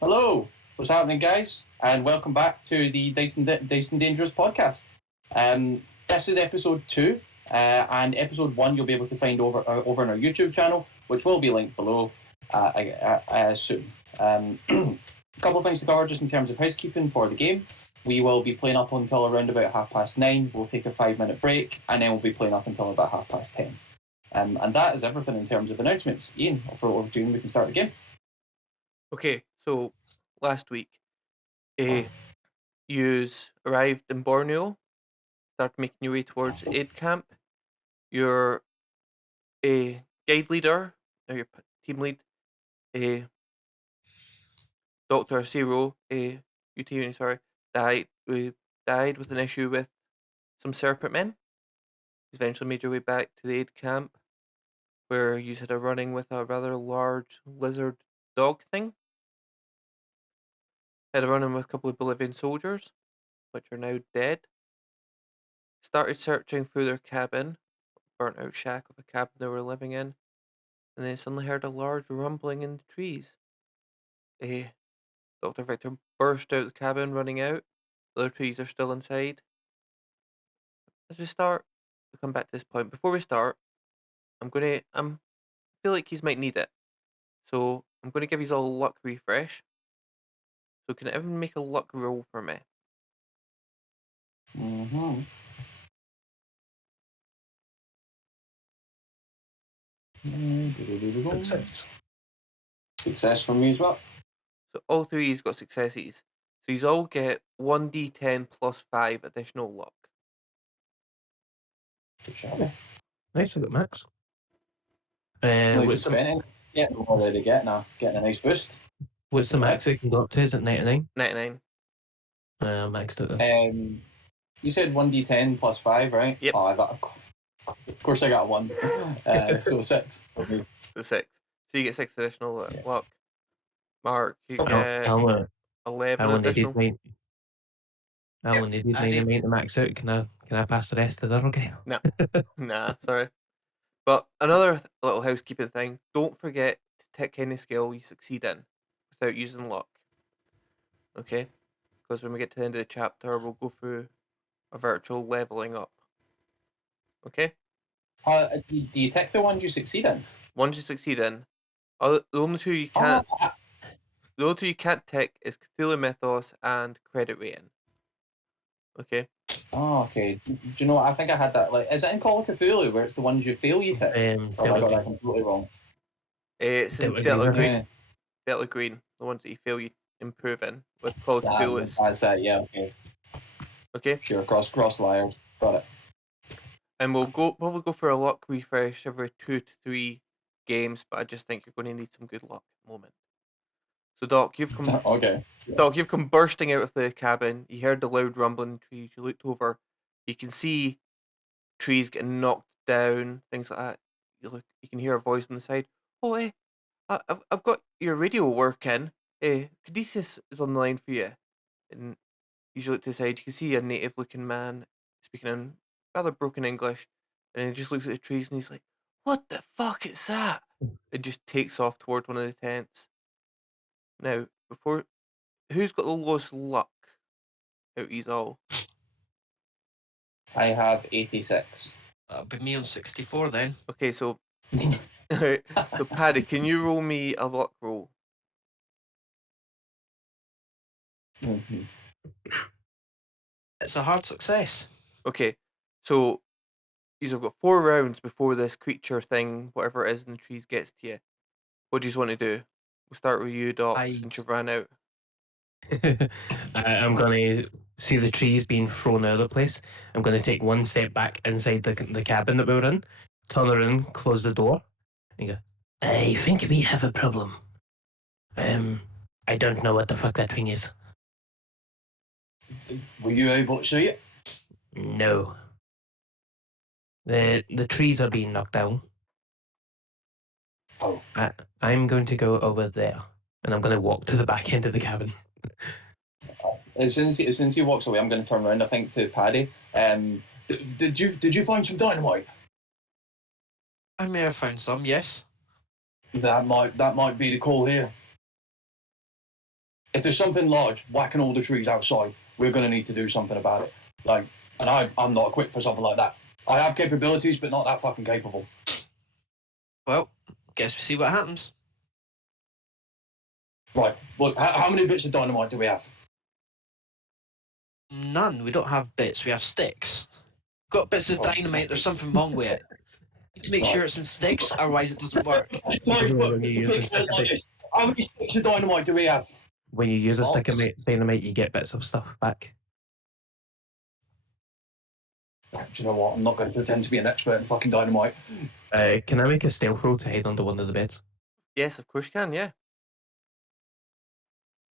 Hello, what's happening, guys? And welcome back to the Dice and Dangerous podcast. This is episode 2, and episode 1 you'll be able to find over on our YouTube channel, which will be linked below soon. A couple of things to cover just in terms of housekeeping for the game. We will be playing up until around about 9:30. We'll take a 5-minute break, and then we'll be playing up until about 10:30. And that is everything in terms of announcements. Ian, over to you, we can start the game. Okay, so last week, you arrived in Borneo, started making your way towards aid camp. Your guide leader, or your team lead, Dr. Zero, died with an issue with some serpent men. He's eventually made your way back to the aid camp, where you had a running with a rather large lizard dog thing. Had a run-in with a couple of Bolivian soldiers, which are now dead. Started searching through their cabin, burnt out shack of a cabin they were living in, and then suddenly heard a large rumbling in the trees. Dr. Victor burst out of the cabin, running out. The other trees are still inside. As we start, we come back to this point. Before we start, I feel like he's might need it. So I'm gonna give you all a luck refresh. So can everyone make a luck roll for me? Mm-hmm. Success from me as well. So all three has got successes. So you all get 1d10 plus 5 additional luck. Nice, I got max. What's spending? Yeah, what did he get now? Getting a nice boost. What's the max I can go up to? Is it 99? 99. Maxed it then. You said 1d10 plus 5, right? Yep. Oh, of course I got 1. So 6. So 6. So you get 6 additional luck. Mark, you get Alan 11 additional. Alan needed 99 to max out. Can I pass the rest of the other game? No. Nah, sorry. But another little housekeeping thing, don't forget to tick any skill you succeed in without using luck. Okay? Because when we get to the end of the chapter, we'll go through a virtual leveling up. Okay? Do you tick the ones you succeed in? Ones you succeed in. The only two you can't. The only two you can't tick is Cthulhu Mythos and Credit Rating. Okay. Oh, okay. Do you know what? I think I had that. Like, is it in Call of Cthulhu where it's the ones you fail you tick? Or have I got that completely wrong? It's in Delta Green. Yeah. Delta Green, the ones that you fail you improve in with Call of Cthulhu. That's it. Yeah. Okay. Okay. Sure. Cross wire. Got it. And we'll probably go for a luck refresh every 2 to 3 games, but I just think you're going to need some good luck at the moment. So Doc, you've come. Okay. Doc, you've come bursting out of the cabin. You heard the loud rumbling in trees. You looked over. You can see trees getting knocked down, things like that. You can hear a voice on the side. Oh, I've got your radio working. Caduceus is on the line for you. And you look to the side. You can see a native-looking man speaking in rather broken English, and he just looks at the trees and he's like, "What the fuck is that?" It just takes off towards one of the tents. Now, who's got the lowest luck out of these all? I have 86. That'll be me on 64 then. Okay, so so Paddy, can you roll me a luck roll? Mm-hmm. It's a hard success. Okay, so you've got 4 rounds before this creature thing, whatever it is in the trees, gets to you. What do you want to do? We'll start with you, Doc, since you've ran out. I'm going to see the trees being thrown out of the place. I'm going to take one step back inside the cabin that we were in, turn around, close the door, and go, I think we have a problem. I don't know what the fuck that thing is. Were you able to see it? No. The trees are being knocked down. Oh. I'm going to go over there, and I'm going to walk to the back end of the cabin. As soon as he walks away, I'm going to turn around, I think, to Paddy. Did you find some dynamite? I may have found some, yes. That might be the call here. if there's something large whacking all the trees outside, we're going to need to do something about it. Like, and I'm not equipped for something like that. I have capabilities, but not that fucking capable. Well, guess we see what happens. Right, look, how many bits of dynamite do we have? None. We don't have bits. We have sticks. Got bits of Oh, dynamite. There's something wrong with it. Need to make Right. sure it's in sticks, otherwise it doesn't work. No, When look, you use a think stick of it like of this. How many sticks of dynamite do we have? When you use a stick of Lots. dynamite, you get bits of stuff back. Do you know what? I'm not going to pretend to be an expert in fucking dynamite. Can I make a stealth roll to hide under one of the beds? Yes, of course you can. Yeah.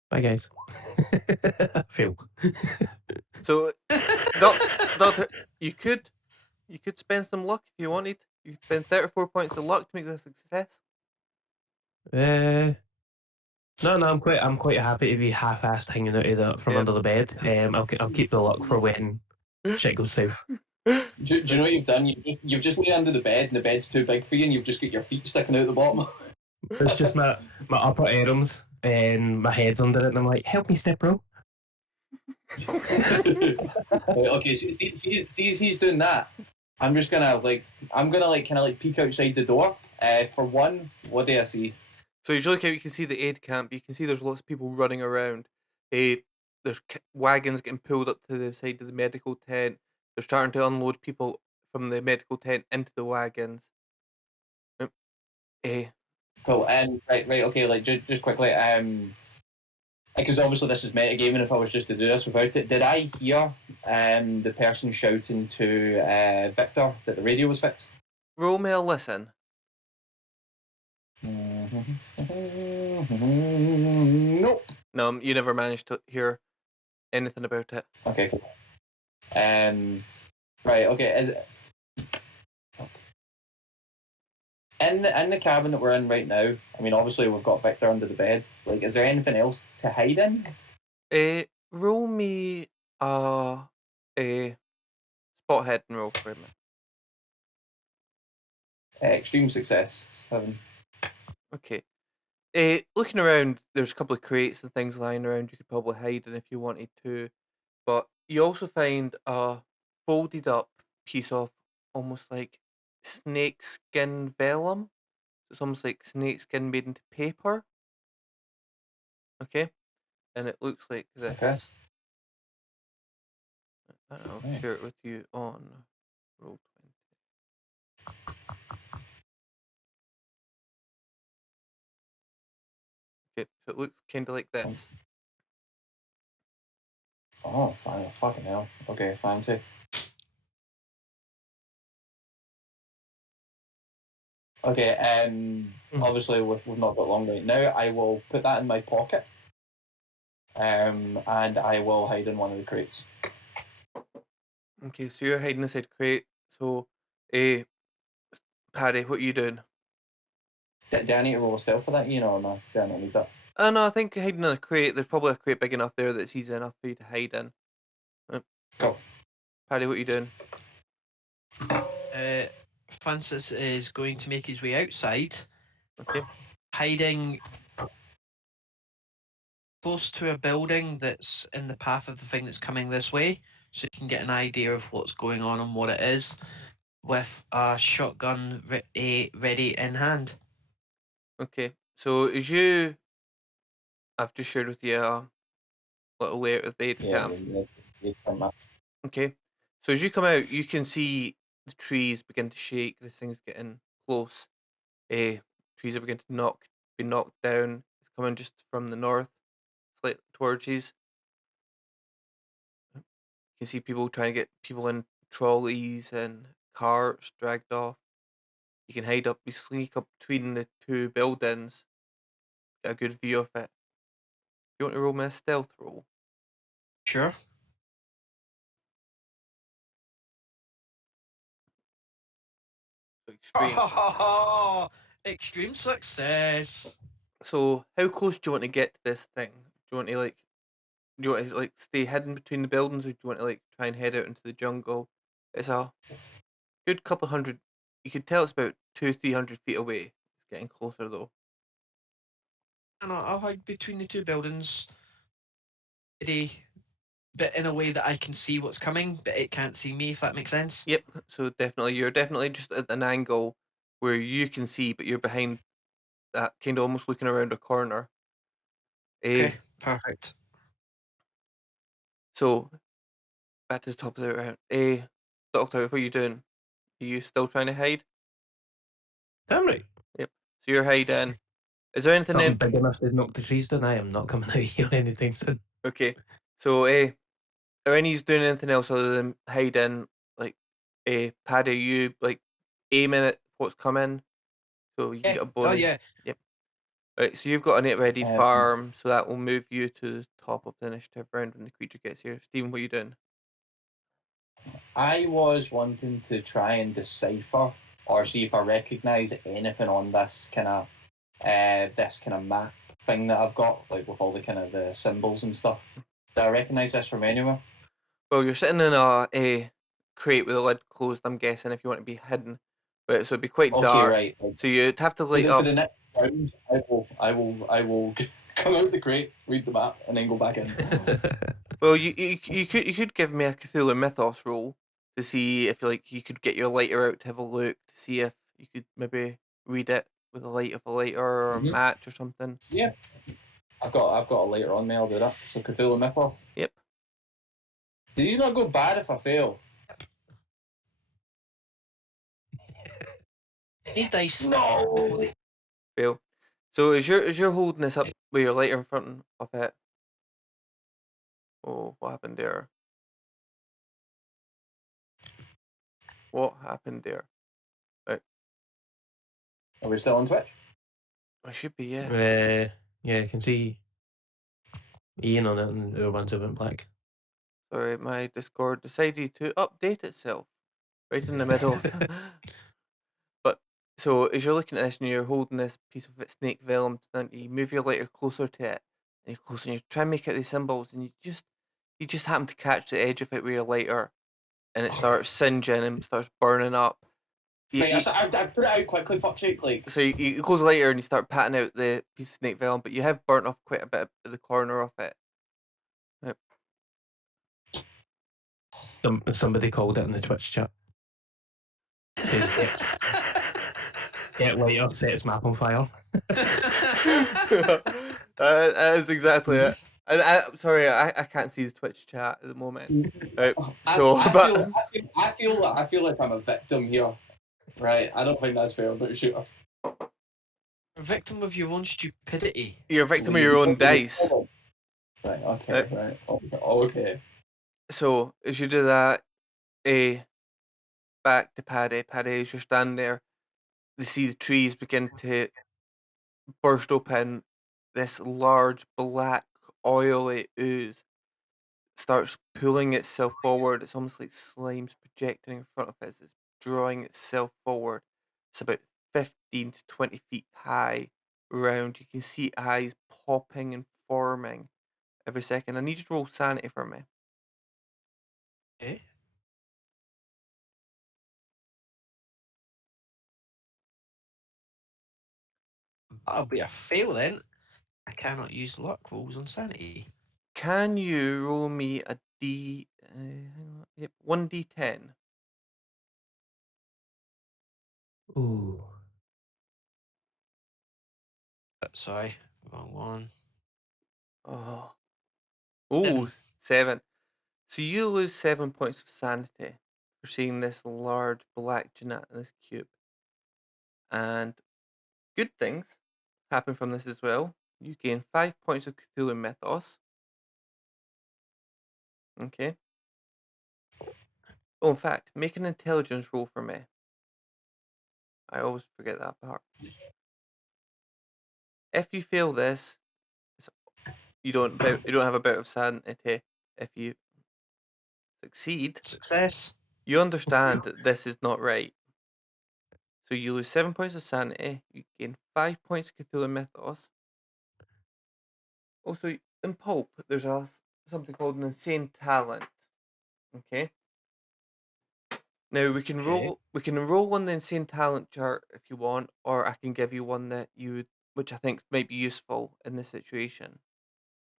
Bye, guys. Fail. So, you could spend some luck if you wanted. You could spend 34 points of luck to make this a success. No, I'm quite happy to be half-assed hanging out of from Yep. under the bed. I'll keep the luck for when shit goes south. Do you know what you've done? You've just laid under the bed, and the bed's too big for you, and you've just got your feet sticking out the bottom. It's just my upper arms and my head's under it, and I'm like, help me, step bro. Right, okay, see, as he's doing that, I'm gonna kind of peek outside the door. For one, what do I see? So you look out, you can see the aid camp. You can see there's lots of people running around. There's wagons getting pulled up to the side of the medical tent. They're starting to unload people from the medical tent into the wagons. Cool. Right, okay. Like, just quickly. Because obviously this is metagaming. If I was just to do this without it, did I hear the person shouting to Victor that the radio was fixed? Roll me a listen. Nope. No, you never managed to hear anything about it. Okay. Cool. Right. Okay. Is it... In the cabin that we're in right now, I mean, obviously we've got Victor under the bed. Like, is there anything else to hide in? Roll me a spot hidden roll for me. Extreme success. 7. Okay. Looking around, there's a couple of crates and things lying around you could probably hide in if you wanted to. But you also find a folded up piece of almost like snake skin vellum. It's almost like snake skin made into paper. Okay? And it looks like this. Okay. I'll Okay. share it with you on Roll20. Okay, so it looks kind of like this. Oh, fine. Fucking hell. Okay, fancy. Okay, obviously we've not got long right now. I will put that in my pocket. And I will hide in one of the crates. Okay, so you're hiding inside a crate. So, Paddy, what are you doing? Do I need to roll a stealth for that, or no? Do I not need that? No, I think hiding in a crate, there's probably a crate big enough there that's easy enough for you to hide in. Cool. Paddy, what are you doing? Francis is going to make his way outside, Okay. hiding close to a building that's in the path of the thing that's coming this way, so you can get an idea of what's going on and what it is, with a shotgun ready in hand. Okay, so I've just shared with you a little layout of the aid camp. Okay, so as you come out, you can see the trees begin to shake. This thing's getting close. Trees are beginning to be knocked down. It's coming just from the north, like towards you. You can see people trying to get people in trolleys and carts dragged off. You can you sneak up between the two buildings, get a good view of it. You want to roll me a stealth roll? Sure. Extreme. Extreme success. So, how close do you want to get to this thing? Do you want to stay hidden between the buildings, or do you want to try and head out into the jungle? It's a good couple hundred. You could tell it's about 200-300 feet away. It's getting closer though. And I'll hide between the two buildings. but in a way that I can see what's coming, but it can't see me, if that makes sense. Yep. So definitely, you're definitely just at an angle where you can see, but you're behind that, kind of almost looking around a corner. Okay, perfect. So back to the top of the round. Doctor, what are you doing? Are you still trying to hide? Damn right. Yep. So you're hiding. Is there anything Something in? big enough to knock the trees down. I am not coming out here anytime soon. Okay. So are any's doing anything else other than hiding? Like, Paddy, you like aiming at what's coming, so you can Yeah. get a Oh bonus. yeah. Yep. Right. So you've got an 8 ready Um, farm, so that will move you to the top of the initiative round when the creature gets here. Stephen, what are you doing? I was wanting to try and decipher or see if I recognise anything on this kind of map thing that I've got, like with all the kind of the symbols and stuff. Do I recognise this from anywhere? Well, you're sitting in a crate with the lid closed, I'm guessing, if you want to be hidden. But so it'd be quite Okay, dark. right. So you'd have to For light the, up. for the next round, I will come out the crate, read the map, and then go back in. Well, you could give me a Cthulhu Mythos roll to see if you could get your lighter out to have a look to see if you could maybe read it with the light of a lighter or a Mhm. match or something. Yeah, I've got a later on me. I'll do that. So Cthulhu Mythos. Yep. Did these not go bad if I fail? Need dice. No. Fail. So as you're holding this up with your lighter in front of it. Oh, what happened there? What happened there? Are we still on Twitch? I should be, yeah. Yeah, I can see Ian on it and Urban's in black. Sorry, my Discord decided to update itself right in the middle. But so as you're looking at this and you're holding this piece of snake vellum, then you move your lighter closer to it, and you're closer, and you try and make out these symbols, and you just happen to catch the edge of it with your lighter, and it starts singeing and starts burning up. Right, I put it out quickly, fuck's sake, like. So you close the lighter and you start patting out the piece of snake vellum, but you have burnt off quite a bit of the corner of it. Somebody called it in the Twitch chat. Says, get lighter, set its map on fire. That is exactly it. I'm sorry, I can't see the Twitch chat at the moment. Right, so, I feel like I'm a victim here. Right, I don't think that's fair, but shooter. A victim of your own stupidity. You're a victim of your own dice. Right, okay, right. Okay. So, as you do that, back to Paddy. Paddy, as you're standing there, you see the trees begin to burst open. This large, black, oily ooze starts pulling itself forward. It's almost like slime's projecting in front of it as it's drawing itself forward. It's about 15 to 20 feet high, round. You can see eyes popping and forming every second. I need you to roll sanity for me. Okay. That'll be a fail then. I cannot use luck rolls on sanity. Can you roll me a D? Hang on. Yep, 1d10. Ooh. Sorry, wrong one. Oh. Ooh, 7. So you lose 7 points of sanity for seeing this large black genet in this cube. And good things happen from this as well. You gain 5 points of Cthulhu Mythos. Okay. Oh, in fact, make an intelligence roll for me. I always forget that part. If you fail this, you don't have a bit of sanity. If you succeed, Success. you understand that this is not right. So you lose 7 points of sanity. You gain 5 points of Cthulhu Mythos. Also, in Pulp, there's something called an insane talent. Okay. Now we can roll on the insane talent chart if you want, or I can give you one which I think might be useful in this situation.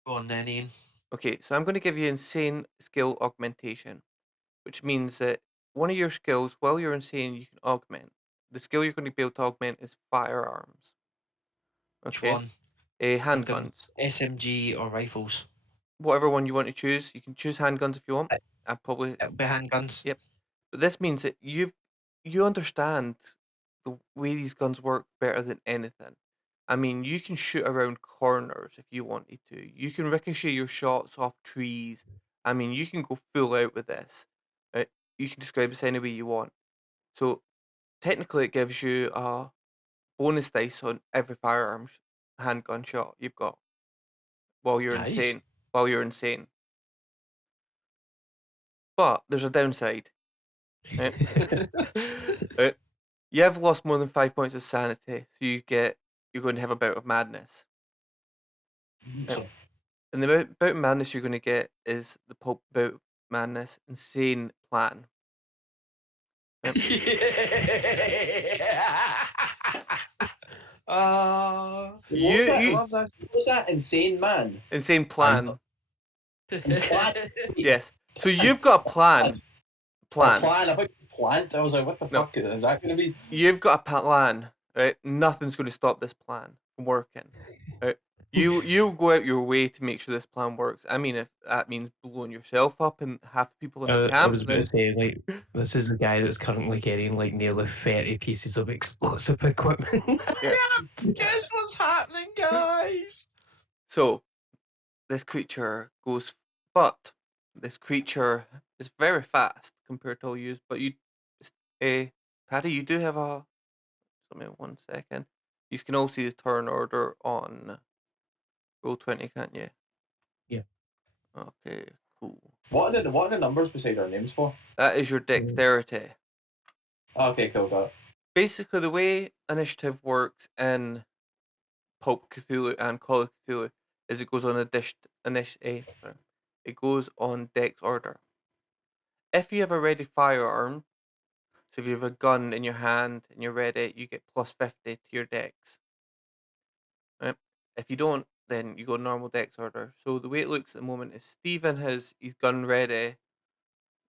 Go on then, Ian. Okay, so I'm going to give you insane skill augmentation, which means that one of your skills, while you're insane, you can augment. The skill you're going to be able to augment is firearms. Which Okay, one? handguns. SMG or rifles? Whatever one you want to choose, you can choose handguns if you want. I probably It'll be handguns. Yep. But this means that you understand the way these guns work better than anything. I mean, you can shoot around corners if you wanted to. You can ricochet your shots off trees. I mean, you can go full out with this. Right? You can describe this any way you want. So technically, it gives you a bonus dice on every handgun shot you've got while you're Nice. insane. While you're insane. But there's a downside. Right? Right? You have lost more than 5 points of sanity, so you're going to have a bout of madness. Right? And the bout of madness you're going to get is the pulp bout of madness insane plan. Yep. What You was that? What was that? Insane man. insane plan. Plan. Yes. So you've got a plan. Plan. I thought plant. I was like, what the No. fuck is that going to be? You've got a plan, right? Nothing's going to stop this plan from working. Right? You go out your way to make sure this plan works. I mean, if that means blowing yourself up and half the people in the I camp, was about to say, like, this is the guy that's currently getting like nearly 30 pieces of explosive equipment. Yeah. Guess what's happening, guys? So this creature goes, but this creature is very fast compared to all you. But Paddy, you do have a. Give me 1 second. You can all see the turn order on Roll20, can't you? Yeah. Okay, cool. What are the numbers beside our names for? That is your dexterity. Okay, cool, got it. Basically, the way initiative works in Pulp Cthulhu and Call of Cthulhu is it goes on it goes on dex order. If you have a ready firearm, so if you have a gun in your hand and you're ready, you get plus 50 to your dex. Right? If you don't, then you go normal dex order. So the way it looks at the moment is Stephen has his gun ready,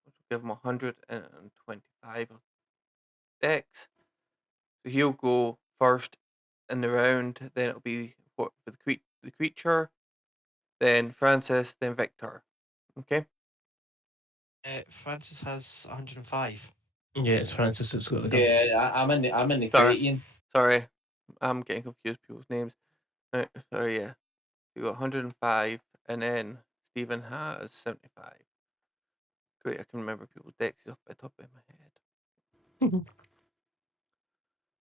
which will give him 125 of dex. So he'll go first in the round, then it'll be for the creature, then Francis, then Victor. Okay? Francis has 105. Yeah, it's Francis that's got the gun. Yeah, I'm in the Sorry. crate, Ian. Sorry, I'm getting confused with people's names. Right, sorry, yeah. You got 105, and then Stephen has 75. Great, I can remember people's dexes off the top of my head.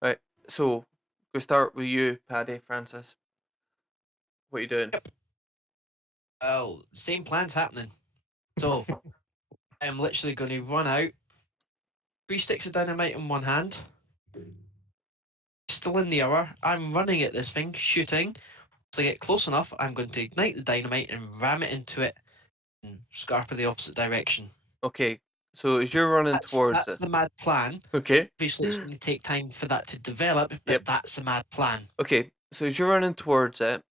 Right, so we start with you, Paddy, Francis. What are you doing? Yep. Oh, same plan's happening. So I'm literally going to run out. 3 sticks of dynamite in one hand. Still in the other. I'm running at this thing, shooting. So I get close enough, I'm going to ignite the dynamite and ram it into it and scarper the opposite direction. Okay, so as you're running towards That's it. the mad plan. Okay. Obviously, it's going to take time for that to develop, but Yep. that's the mad plan. Okay, so as you're running towards it,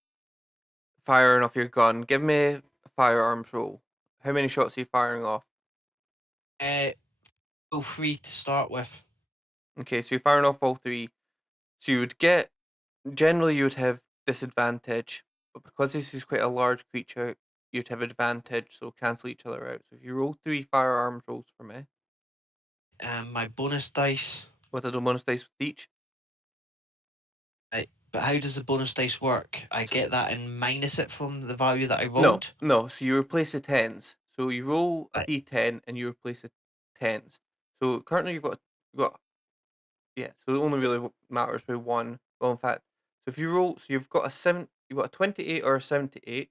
firing off your gun, give me a firearms roll. How many shots are you firing off? All 3 to start with. Okay, so you're firing off all 3. So you would get, generally you would have disadvantage, but because this is quite a large creature, you'd have advantage, so cancel each other out. So if you roll 3 firearms rolls for me, My bonus dice. with a bonus dice with each. But how does the bonus dice work? I get that and minus it from the value that I rolled? No. So you replace the 10s. So you roll a Right. d10 and you replace the 10s. So currently you've got yeah. So it only really matters with one. Well, in fact, so if you roll, so you've got a 28 or a 78.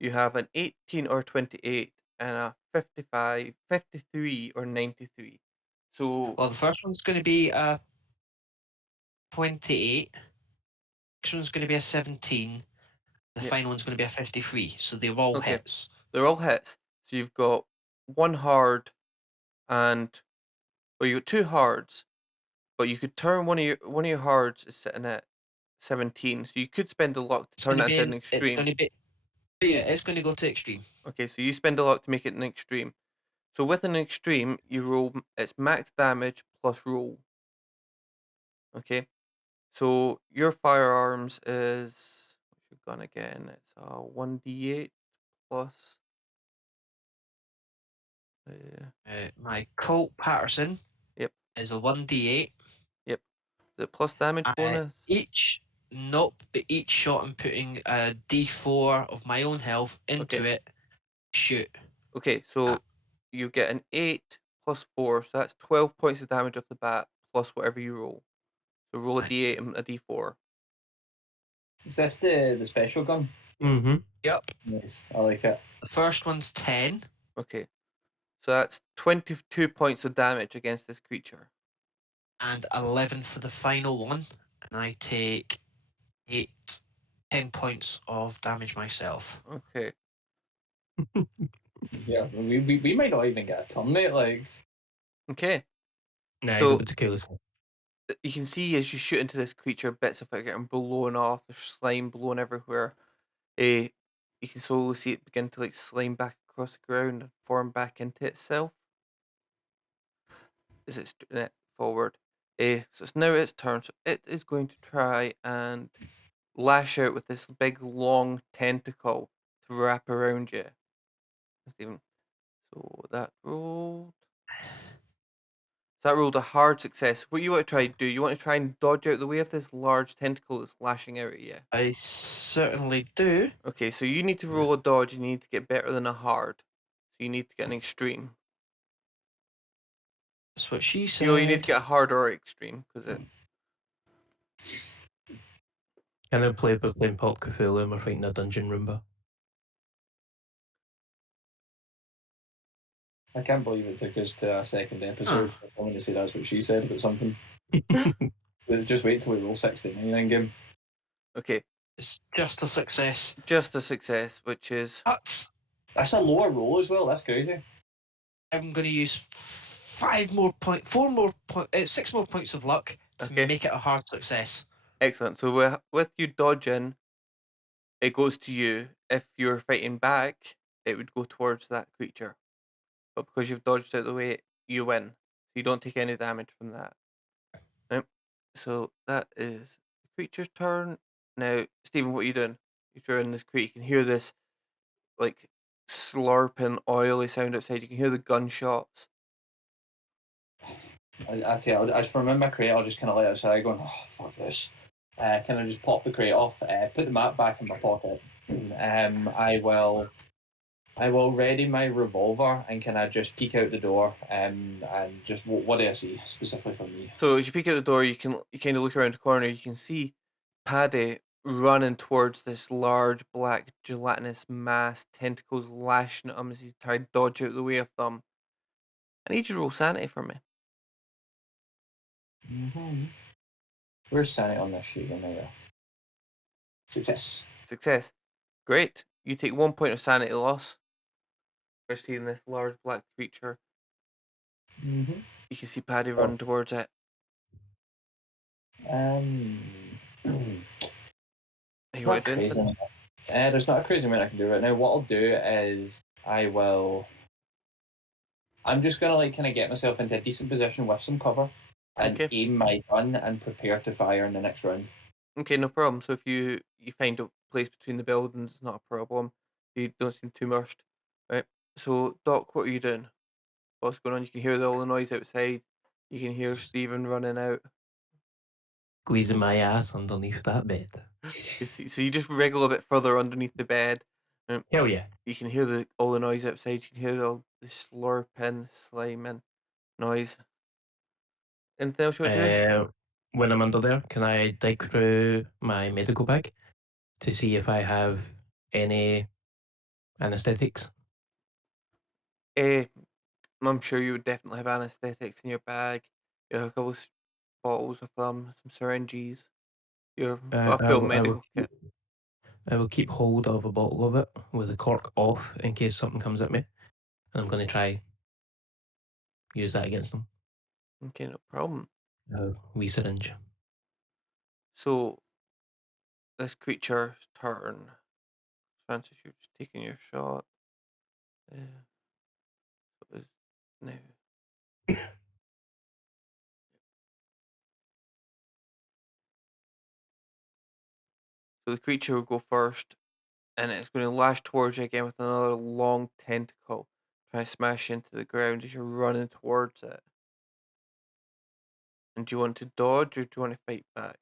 You have an 18 or 28 and a 55, 53 or 93. So Well, the first one's going to be a 28. Next one's going to be a 17. The Yeah. final one's going to be a 53. So they're all Okay. hits. they're all hits. So you've got one hard you got 2 hards, but you could turn one of your hards is sitting at 17, so you could spend the luck to It's turn going to that be into an it's extreme. going to be Yeah, it's going to go to extreme. Okay, so you spend a lot to make it an extreme. So with an extreme, you roll it's max damage plus roll. Okay, so your firearms is what's your gun again? It's a 1d8 plus. My Colt Patterson Yep, is a 1d8. yep. The plus damage bonus. But each shot I'm putting a d4 of my own health into Okay, it. Shoot. okay. So you get an 8 plus 4, so that's 12 points of damage off the bat plus whatever you roll. So roll a Right. d8 and a d4. Is this the special gun? Mm-hmm. Yep. Nice. I like it. The first one's 10. Okay, so that's 22 points of damage against this creature. And 11 for the final one. And I take 10 points of damage myself. Okay. Yeah, we might not even get a turn, mate. Like, Okay. Nah, he's So about to kill us. you can see as you shoot into this creature, bits of it getting blown off. There's slime blowing everywhere. You can slowly see it begin to like slime back across the ground and form back into itself as it's doing it forward. So it's now its turn. So it is going to try and lash out with this big long tentacle to wrap around you. Stephen. So that rolled. So that rolled a hard success. What you want to try to do, you want to try and dodge out the way of this large tentacle that's lashing out at you. I certainly do. Okay, so you need to roll a dodge and you need to get better than a hard. So you need to get an extreme. That's what she said. You need to get a hard or extreme because it. Can I play but playing Pop Cthulhu and we're fighting a dungeon Roomba? I can't believe it took us to a second episode for someone to say that's what she said about something. Just wait till we roll 69 in game. Okay, It's just a success. just a success, which is. That's a lower roll as well. That's crazy. I'm going to use 6 more points of luck to Okay. make it a hard success. Excellent. So with you dodging, it goes to you. If you're fighting back, it would go towards that creature. But because you've dodged out the way, you win. So you don't take any damage from that. Right? So that is the creature's turn. Now, Stephen, what are you doing? You're in this crate. You can hear this like slurping, oily sound outside. You can hear the gunshots. Okay, I'll just from in my crate, I'll just kind of let it aside, going, oh, fuck this. Can I just pop the crate off, put the map back in my pocket? I will ready my revolver and can I just peek out the door and just what do I see specifically for me? So as you peek out the door, you kind of look around the corner. You can see Paddy running towards this large black gelatinous mass, tentacles lashing at him as he's trying to dodge out the way of them. I need you to roll sanity for me. Mm-hmm. Where's sanity on this sheet? There. Success. Success. Great. You take 1 point of sanity loss. We're seeing this large black creature. Mm-hmm. You can see Paddy running towards it. It's not crazy. There's not a crazy amount I can do right now. What I'll do is I'm just gonna like kind of get myself into a decent position with some cover and aim my gun and prepare to fire in the next round. Okay, no problem. So if you find a place between the buildings, it's not a problem. You don't seem too rushed, right? So Doc, what are you doing? What's going on? You can hear all the noise outside. You can hear Stephen running out. Squeezing my ass underneath that bed. So you just wriggle a bit further underneath the bed. Hell yeah. You can hear all the noise outside. You can hear all the slurping, sliming noise. Anything else you want to do? When I'm under there, can I dig through my medical bag to see if I have any anesthetics? I'm sure you would definitely have anesthetics in your bag. You have a couple of bottles of them, some syringes. Your full medical kit. I will keep hold of a bottle of it with the cork off in case something comes at me. And I'm going to try use that against them. Okay, no problem. Wee syringe. So, this creature's turn. Francis, you're just taking your shot. It is now. So the creature will go first, and it's going to lash towards you again with another long tentacle, trying to smash into the ground as you're running towards it. And do you want to dodge or do you want to fight back?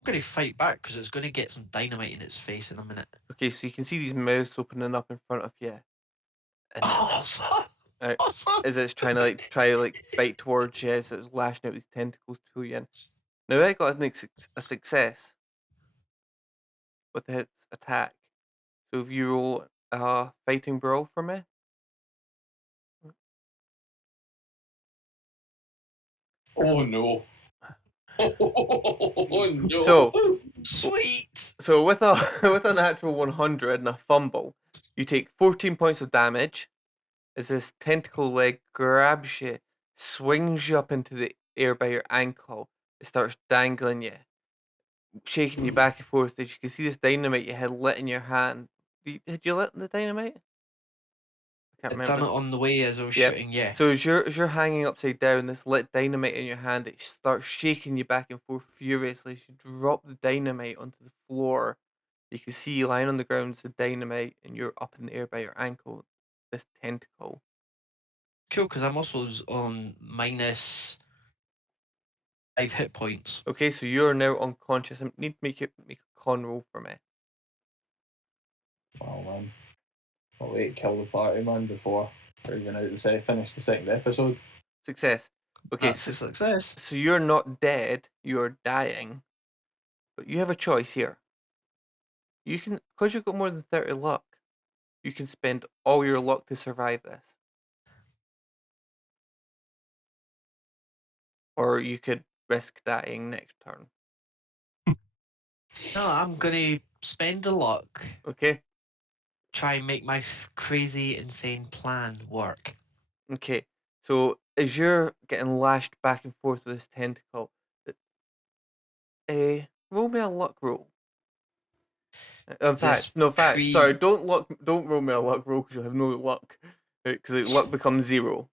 I'm going to fight back because it's going to get some dynamite in its face in a minute. Okay, so you can see these mouths opening up in front of you. And Awesome! uh, Awesome! as it's trying to bite towards you, as it's lashing out these tentacles to you. Now I got a success with its attack. So if you roll a fighting brawl for me. Oh no. Oh no. So Sweet! So with a with a natural 100 and a fumble, you take 14 points of damage as this tentacle leg grabs you, swings you up into the air by your ankle. It starts dangling you, shaking you back and forth as you can see this dynamite you had lit in your hand. Had you lit the dynamite? I can't I'd done it remember. on the way as I was Yep. shooting, yeah. So as you're hanging upside down, this lit dynamite in your hand, it starts shaking you back and forth furiously as you drop the dynamite onto the floor. You can see you lying on the ground is the dynamite, and you're up in the air by your ankle. This tentacle. Cool, because I'm also on minus 5 hit points. Okay, so you're now unconscious. I need to make a con roll for me. Wow, man. I'll wait to kill the party, man, before we're even out to finish the second episode. Success. Okay, That's a success. so you're not dead. You're dying, but you have a choice here. You can, because you've got more than 30 luck, you can spend all your luck to survive this. Or you could risk dying next turn. No, I'm going to spend the luck, Okay? try and make my crazy, insane plan work. Okay. So as you're getting lashed back and forth with this tentacle, roll me a luck roll. In fact, sorry, don't roll me a luck roll because you'll have no luck. Because luck becomes 0.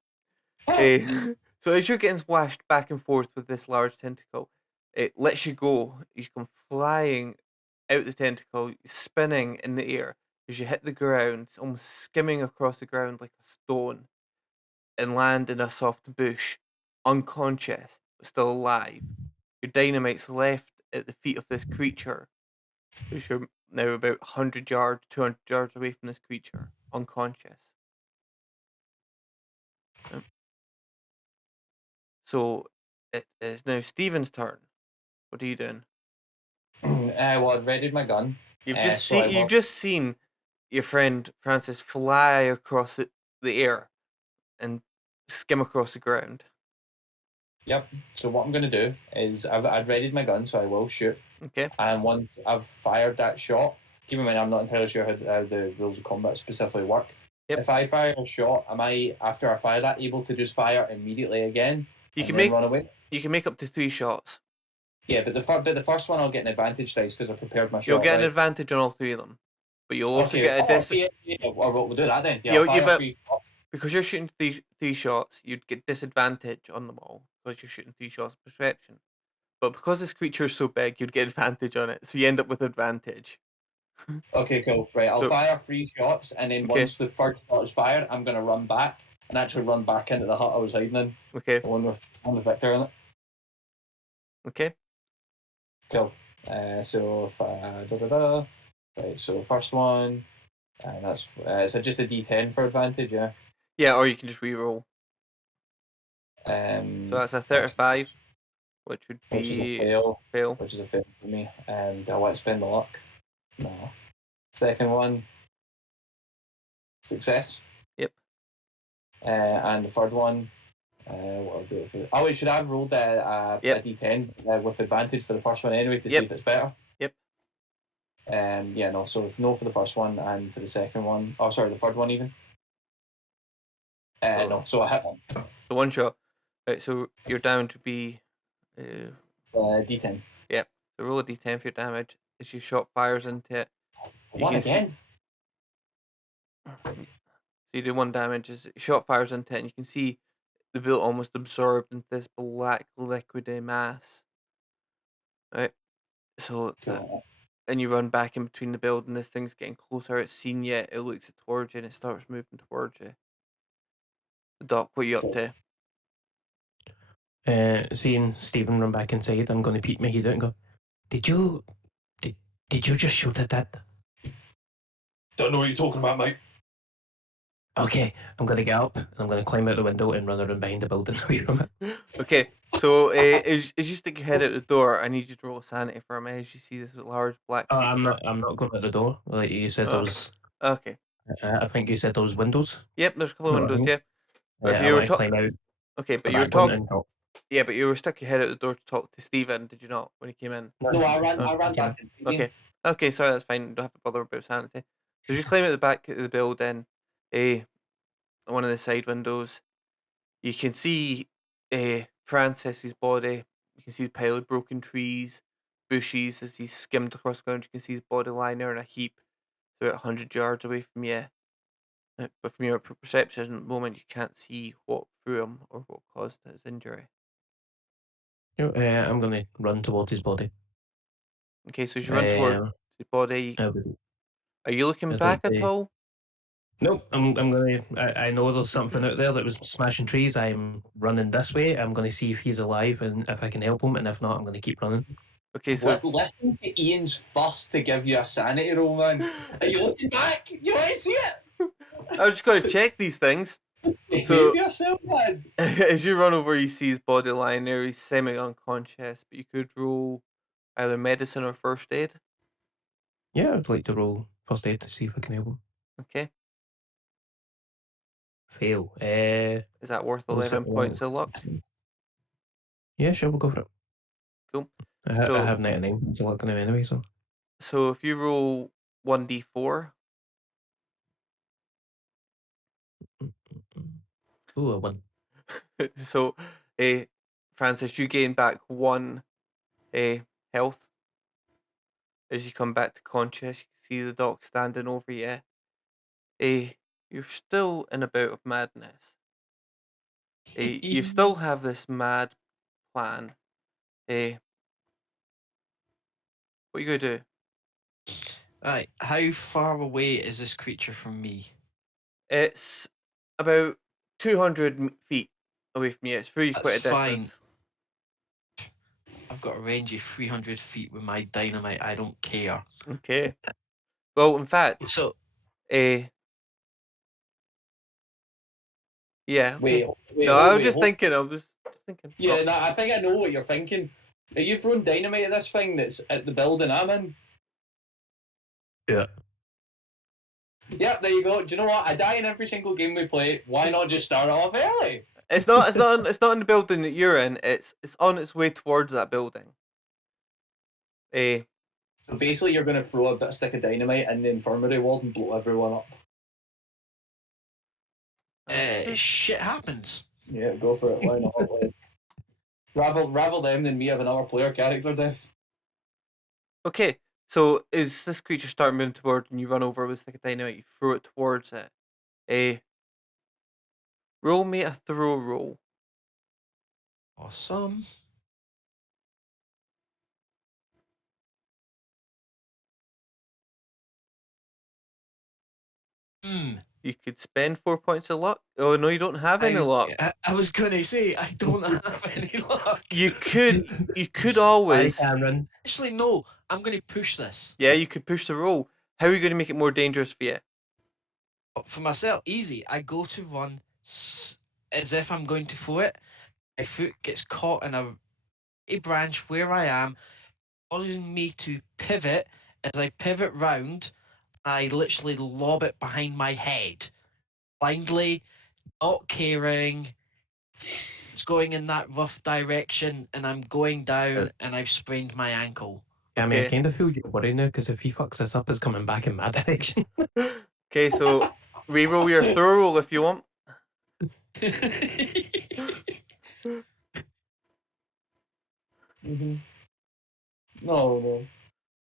So as you're getting splashed back and forth with this large tentacle, it lets you go. You come flying out the tentacle, spinning in the air as you hit the ground, almost skimming across the ground like a stone, and land in a soft bush, unconscious but still alive. Your dynamite's left at the feet of this creature, as you're now about 100 yards, 200 yards away from this creature, unconscious. So it is now Stephen's turn. What are you doing? Well, I've readied my gun. You've just seen your friend Francis fly across the air and skim across the ground. Yep. So what I'm going to do is I've readied my gun, so I will shoot. Okay. And once I've fired that shot, keep in mind I'm not entirely sure how the rules of combat specifically work. Yep. If I fire a shot, am I, after I fire that, able to just fire immediately again run away? You can make up to 3 shots. Yeah, but the first one I'll get an advantage dice because I prepared my shot. You'll get an advantage on all 3 of them, but you'll also get a disadvantage. Yeah. We'll do that then. Yeah, I'll fire 3 shots. Because you're shooting three shots, you'd get disadvantage on them all because you're shooting 3 shots of perception. But because this creature is so big, you'd get advantage on it, so you end up with advantage. Okay, cool. Right, I'll fire 3 shots, and then once the first shot is fired, I'm going to run back and actually run back into the hut I was hiding in. Okay. The one with Victor in it. Okay. Cool. So right. So first one, and that's so just a D10 for advantage, yeah. Yeah, or you can just re-roll. So that's a 35, which would be which is a fail. Which is a fail for me. And I want to spend the luck. No. Second one, success. Yep. And the third one, what I'll do for. Oh, should I have rolled a D10 with advantage for the first one anyway to see if it's better? Yep. Yeah, no. So if no for the first one and for the second one, the third one even. No. So I hit one. So 1 shot. Right. So you're down to be. D10. Yep. So roll a D10 for your damage as your shot fires into it. One can see- again. So you do 1 damage. As shot fires into it, and you can see the bullet almost absorbed into this black liquidy mass. Right. So Cool. and you run back in between the building. This thing's getting closer. It's seen yet. It looks towards you and it starts moving towards you. Doc, what are you up to? Seeing Stephen run back inside, I'm going to peek my head out and go, Did you just shoot at that? Don't know what you're talking about, mate. Okay, I'm going to get up and I'm going to climb out the window and run around behind the building away from it. Okay, so as you stick your head out the door, I need you to roll sanity for me as you see this large black Oh, creature. I'm not going out the door. Like you said, there was. Okay. I think you said there was windows. Yep, there's a couple of No, I windows. think- Yeah. But if I you were want to climb out okay, but the you were back one talking. and talk. Yeah, but you were stuck your head out the door to talk to Stephen, did you not? When he came in. No, I ran okay. back. Okay. Okay, sorry, that's fine. Don't have to bother about sanity. So as you climb out the back of the building, one of the side windows, you can see Francis's body. You can see the pile of broken trees, bushes as he's skimmed across the ground. You can see his body lying there in a heap, about 100 yards away from you. But from your perception at the moment, you can't see what threw him or what caused his injury. I'm going to run towards his body. Okay, so as you run towards his body, are you looking back at all? Nope, I'm going to. I know there's something out there that was smashing trees. I'm running this way. I'm going to see if he's alive and if I can help him, and if not, I'm going to keep running. Okay, so Listen to Ian's fuss to give you a sanity roll, man. Are you looking back? You want to see it? I've just got to check these things. Behave yourself, man. As you run over, you see his body lying there. He's semi-unconscious, but you could roll either medicine or first aid. Yeah, I'd like to roll first aid to see if I can help him. Okay. Fail. Is that worth 11 points of luck? Yeah, sure, we'll go for it. Cool. I So- have 99 points of luck on him anyway, so. So if you roll 1d4, Ooh, a 1. so Francis, you gain back 1 health as you come back to conscious. You can see the doc standing over you. You're still in a bout of madness. You still have this mad plan. What are you gonna do? Right, how far away is this creature from me? It's about 200 feet away from you. It's really quite a That's fine. distance. I've got a range of 300 feet with my dynamite. I don't care. Okay. Well, in fact, So, yeah. Okay. Wait, No, I was wait, just hold- thinking. I was just thinking. Yeah, no, I think I know what you're thinking. Are you throwing dynamite at this thing that's at the building I'm in? Yeah. Yep, there you go. Do you know what? I die in every single game we play. Why not just start it off early? It's not. It's not. It's not in the building that you're in. It's on its way towards that building. So basically, you're going to throw a stick of dynamite in the infirmary ward and blow everyone up. shit happens. Yeah, go for it. Why not? Ravel them than me have another player character death. Okay. So is this creature start moving towards, and you run over with a stick of dynamite? You throw it towards it. Roll me a throw roll. Awesome. You could spend 4 points of luck. Oh no, you don't have any luck. I was gonna say I don't have any luck. You could Hi, always. Cameron. Actually, no. I'm gonna push this. Yeah, you could push the roll. How are you going to make it more dangerous for you? For myself, easy. I go to run as if I'm going to throw it. My foot gets caught in a branch where I am, causing me to pivot. As I pivot round, I literally lob it behind my head, blindly, not caring. It's going in that rough direction, and I'm going down, and I've sprained my ankle. I mean, I Okay. kind of feel you're worried now because if he fucks this up, it's coming back in my direction. Okay, so reroll your throw roll if you want. No.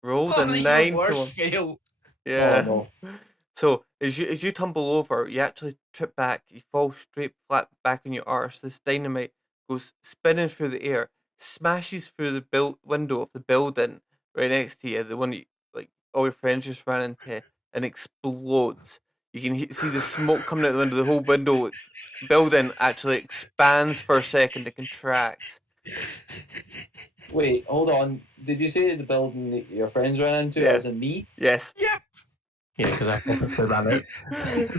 Roll the Only 9 your to worst fail. Yeah. no. So as you tumble over, you actually trip back. You fall straight flat back on your arse. This dynamite goes spinning through the air, smashes through the window of the building right next to you, the one that like all your friends just ran into, and explodes. You can see the smoke coming out the window. The whole building actually expands for a second to contract. Wait, hold on. Did you say the building that your friends ran into Yeah. as in me? Yes. Yep. Yeah, because I purposely ran out.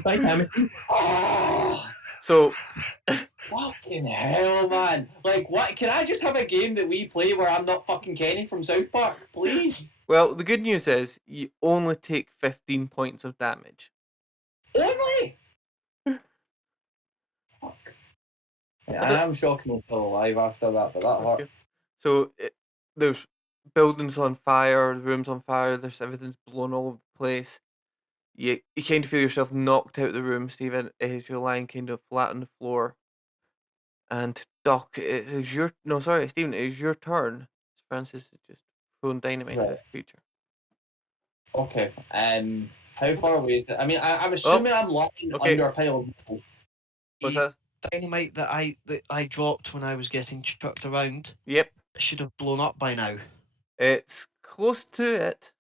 Bye, Tammy. Oh, So fucking hell, man. Like, what? Can I just have a game that we play where I'm not fucking Kenny from South Park? Please? well, the good news is you only take 15 points of damage. Only? Fuck. Yeah, I am shockingly still alive after that, but that hurt. Okay. So there's buildings on fire, the room's on fire, there's everything's blown all over the place. You kind of feel yourself knocked out of the room, Stephen, as you're lying kind of flat on the floor. And Doc, it is your Stephen, it is your turn. Francis is just throwing dynamite at this creature. Okay. How far away is it? I mean, I'm assuming I'm lying okay. under a pile of metal. What's The that? dynamite that I dropped when I was getting chucked around Yep. should have blown up by now. It's close to it.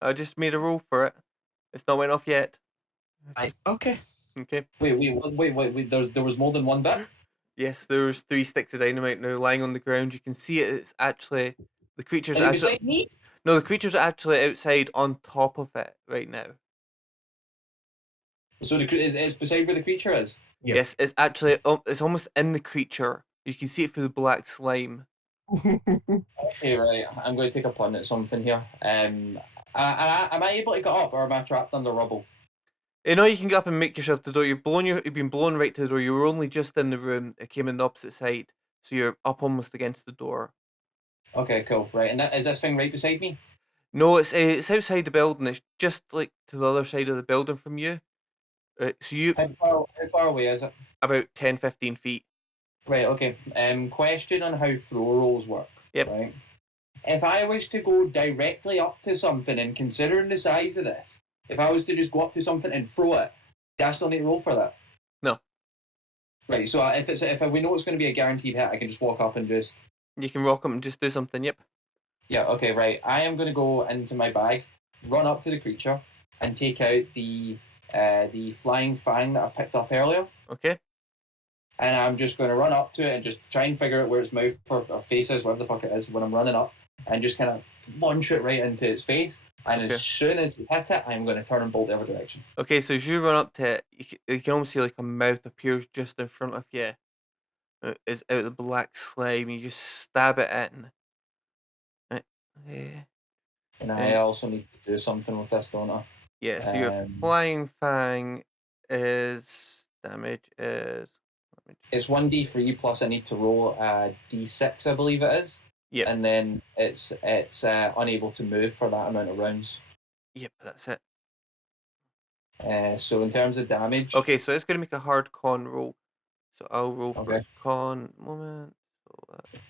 I just made a roll for it. It's not went off yet. Okay. Okay. Wait. There was more than one bit? Yes, there's 3 sticks of dynamite now lying on the ground. You can see it. It's actually the creature's Are you actually beside me? no, the creature's actually outside on top of it right now. So it's beside where the creature is? Yep. Yes, it's actually it's almost in the creature. You can see it through the black slime. Okay, right. I'm going to take a punt at something here. Am I able to get up, or am I trapped under rubble? You know, you can get up and make yourself to the door. You've been blown right to the door. You were only just in the room. It came in the opposite side, so you're up almost against the door. Okay, cool. Right, and is this thing right beside me? No, it's outside the building. It's just like to the other side of the building from you. So you How far away is it? about 10-15 feet. Right, okay. Question on how throw rolls work. Yep. Right. If I was to go directly up to something, and considering the size of this, if I was to just go up to something and throw it, do I still need to roll for that? No. Right, so if we know it's going to be a guaranteed hit, I can just walk up and just... You can walk up and just do something, yep. Yeah, okay, right. I am going to go into my bag, run up to the creature, and take out the flying fang that I picked up earlier. Okay. And I'm just going to run up to it and just try and figure out where its mouth or face is, whatever the fuck it is, when I'm running up, and just kind of launch it right into its face. And as soon as it hits it, I'm going to turn and bolt the other direction. Okay, so as you run up to it, you can almost see like a mouth appears just in front of you. It's out of the black slime. You just stab it in. Right. Yeah. And I also need to do something with this, don't I? Yeah, so your flying fang is damage is... It's 1d3 plus I need to roll a d6, I believe it is. Yep. And then it's unable to move for that amount of rounds. Yep, that's it. So in terms of damage... Okay, so it's going to make a hard con roll. So I'll roll for con. Moment. So that's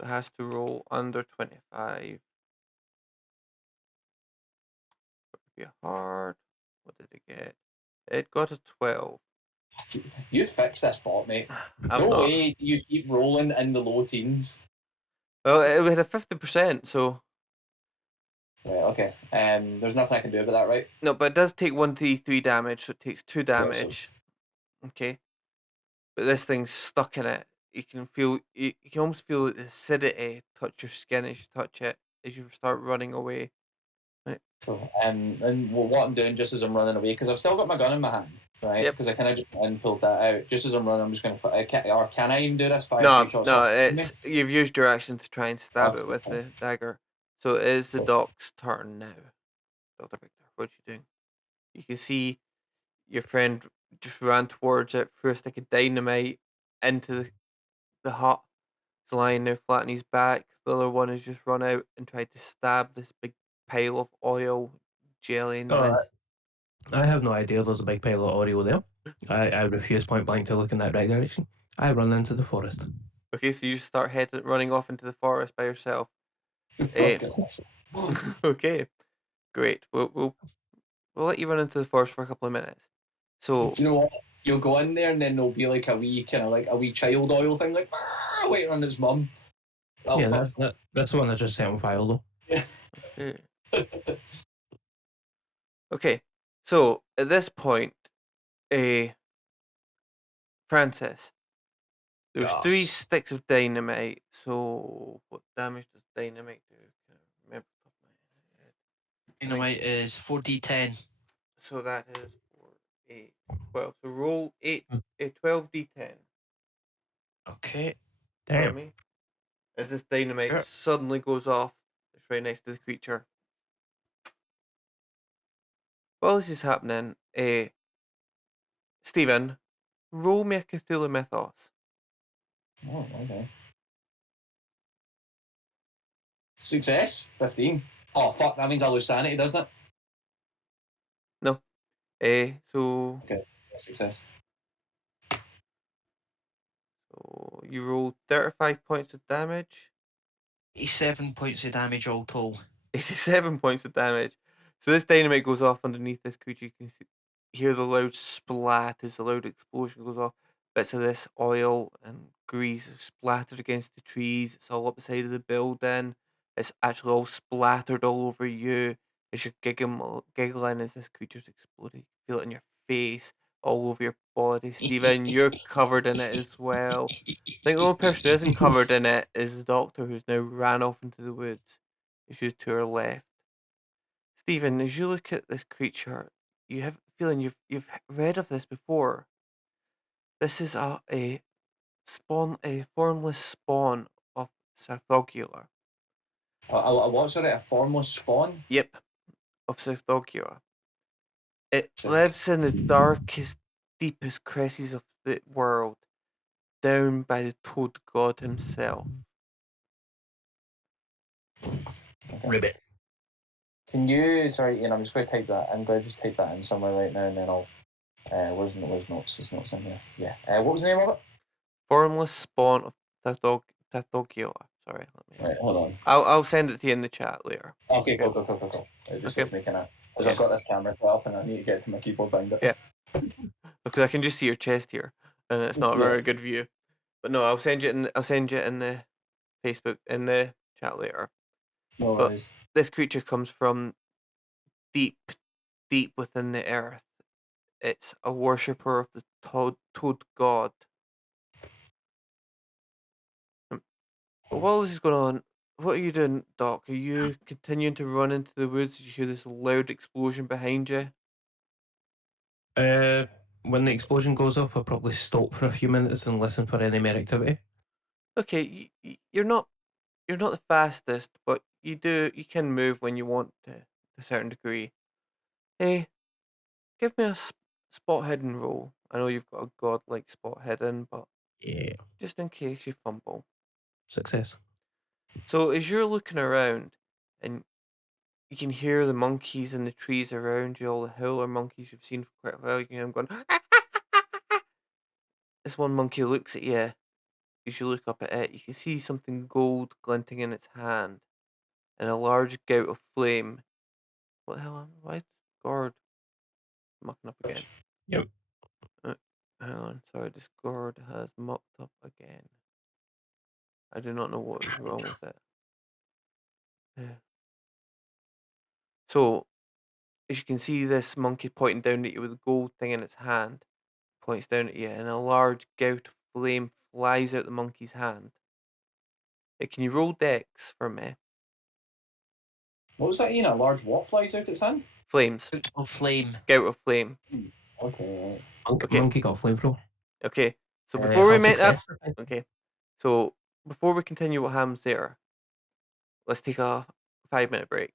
it has to roll under 25. Be hard. What did it get? It got a 12. You fixed this bot, mate. I'm no not. way you keep rolling in the low teens. Well, it had a 50%, so... Right, okay. There's nothing I can do about that, right? No, but it does take 1d3 damage, so it takes 2 damage. Okay. But this thing's stuck in it. You can almost feel the acidity touch your skin as you touch it, as you start running away. Right. Cool. And what I'm doing just as I'm running away, because I've still got my gun in my hand, right? Yep. Because I kind of just went and pulled that out. Just as I'm running, I'm just going to... Can I even do this? No, you've used your action to try and stab it with the dagger. So it is the doc's turn now. Dr. Victor, what are you doing? You can see your friend just ran towards it, threw a stick of dynamite into the hut. It's lying there flat on his back. The other one has just run out and tried to stab this big pile of oil, jelly, and mist. I have no idea there's a big pile of oil there. I refuse point blank to look in that right direction. I run into the forest. Okay, so you start running off into the forest by yourself. Okay. Great. We'll let you run into the forest for a couple of minutes. So You know what? You'll go in there and then there'll be like a wee kind of like a wee child oil thing, like waiting on his mum. Oh, yeah, fuck. that's the one that just set on fire though. okay. So at this point, Francis, there's 3 Yes. sticks of dynamite. So what damage does dynamite do? Can I remember off the top of my head? Dynamite is 4d10. So that is 4, 8, 12. So roll 8, Hmm. 12d10 Okay. for Damn. me. As this dynamite Sure. suddenly goes off, it's right next to the creature. While this is happening, Stephen, roll me a Cthulhu Mythos. Oh, okay. Success, 15. Oh, fuck, that means I lose sanity, doesn't it? No. So Success. you roll 35 points of damage. 87 points of damage all told. 87 points of damage. So this dynamite goes off underneath this creature. You can hear the loud splat as the loud explosion goes off. Bits of this oil and grease are splattered against the trees. It's all up the side of the building. It's actually all splattered all over you as you're giggling as this creature's exploding. You feel it in your face, all over your body. Stephen, you're covered in it as well. I think the only person who isn't covered in it is the doctor, who's now ran off into the woods. Issues to her left. Stephen, as you look at this creature, you have a feeling you've read of this before. This is a formless spawn of Sarthogula. What's it? A formless spawn? Yep, of Sarthogula. It So- lives in the darkest, deepest crevices of the world, down by the toad god himself. Ribbit. Can you? Sorry, Ian. I'm just going to type that. I'm going to just type that in somewhere right now, and then I'll. Where's notes? There's notes in here. Yeah. What was the name of it? Formless spawn of Sarthogula. Sorry, let me. Right. Hold on. I'll send it to you in the chat later. Okay. Cool. It just saves me kind of. Because I've got this camera set up, and I need to get to my keyboard behind it. Yeah. Because I can just see your chest here, and it's not a very good view. But no, I'll send you in. I'll send you in the Facebook in the chat later. No But worries. this creature comes from deep, deep within the earth. It's a worshipper of the toad god. But while this is going on, what are you doing, Doc? Are you continuing to run into the woods? Did you hear this loud explosion behind you? When the explosion goes off, I'll probably stop for a few minutes and listen for any more activity. Okay, you're not the fastest, but you can move when you want to a certain degree. Hey, give me a spot hidden roll. I know you've got a godlike spot hidden, but Yeah. just in case you fumble. Success. So as you're looking around, and you can hear the monkeys in the trees around you, all the howler monkeys you've seen for quite a while. You can hear them going. This one monkey looks at you. As you look up at it, you can see something gold glinting in its hand, and a large gout of flame. What the hell? Why is Discord mucking up again? Yep. Hang on, sorry, Discord has mucked up again. I do not know what is wrong with it. So, as you can see, this monkey pointing down at you with a gold thing in its hand, points down at you, and a large gout of flame flies out the monkey's hand. Can you roll dex for me? What was that? Ian? A large what flies out its hand? Flames. Out of flame. Gout of flame. Okay. Monkey got flamethrower. Okay. So before we met up. success. Okay. So before we continue what happens there, let's take a 5-minute break.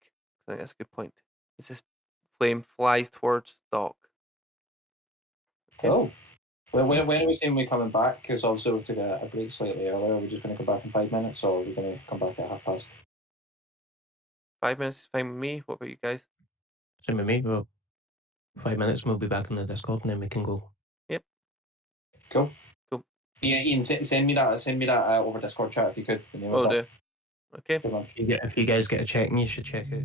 I think that's a good point. It's just flame flies towards Doc. Okay. Cool. When are we saying we're coming back? Because obviously we took a break slightly earlier. We're just going to come back in 5 minutes, or we're going to come back at past. 5 minutes is fine with me. What about you guys? Same with me. Well, 5 minutes and we'll be back in the Discord and then we can go. Yep. Cool. Cool. Yeah, Ian, send me that over Discord chat if you could. The name Will of do. Okay. Good one. If you guys get a check, you should check out.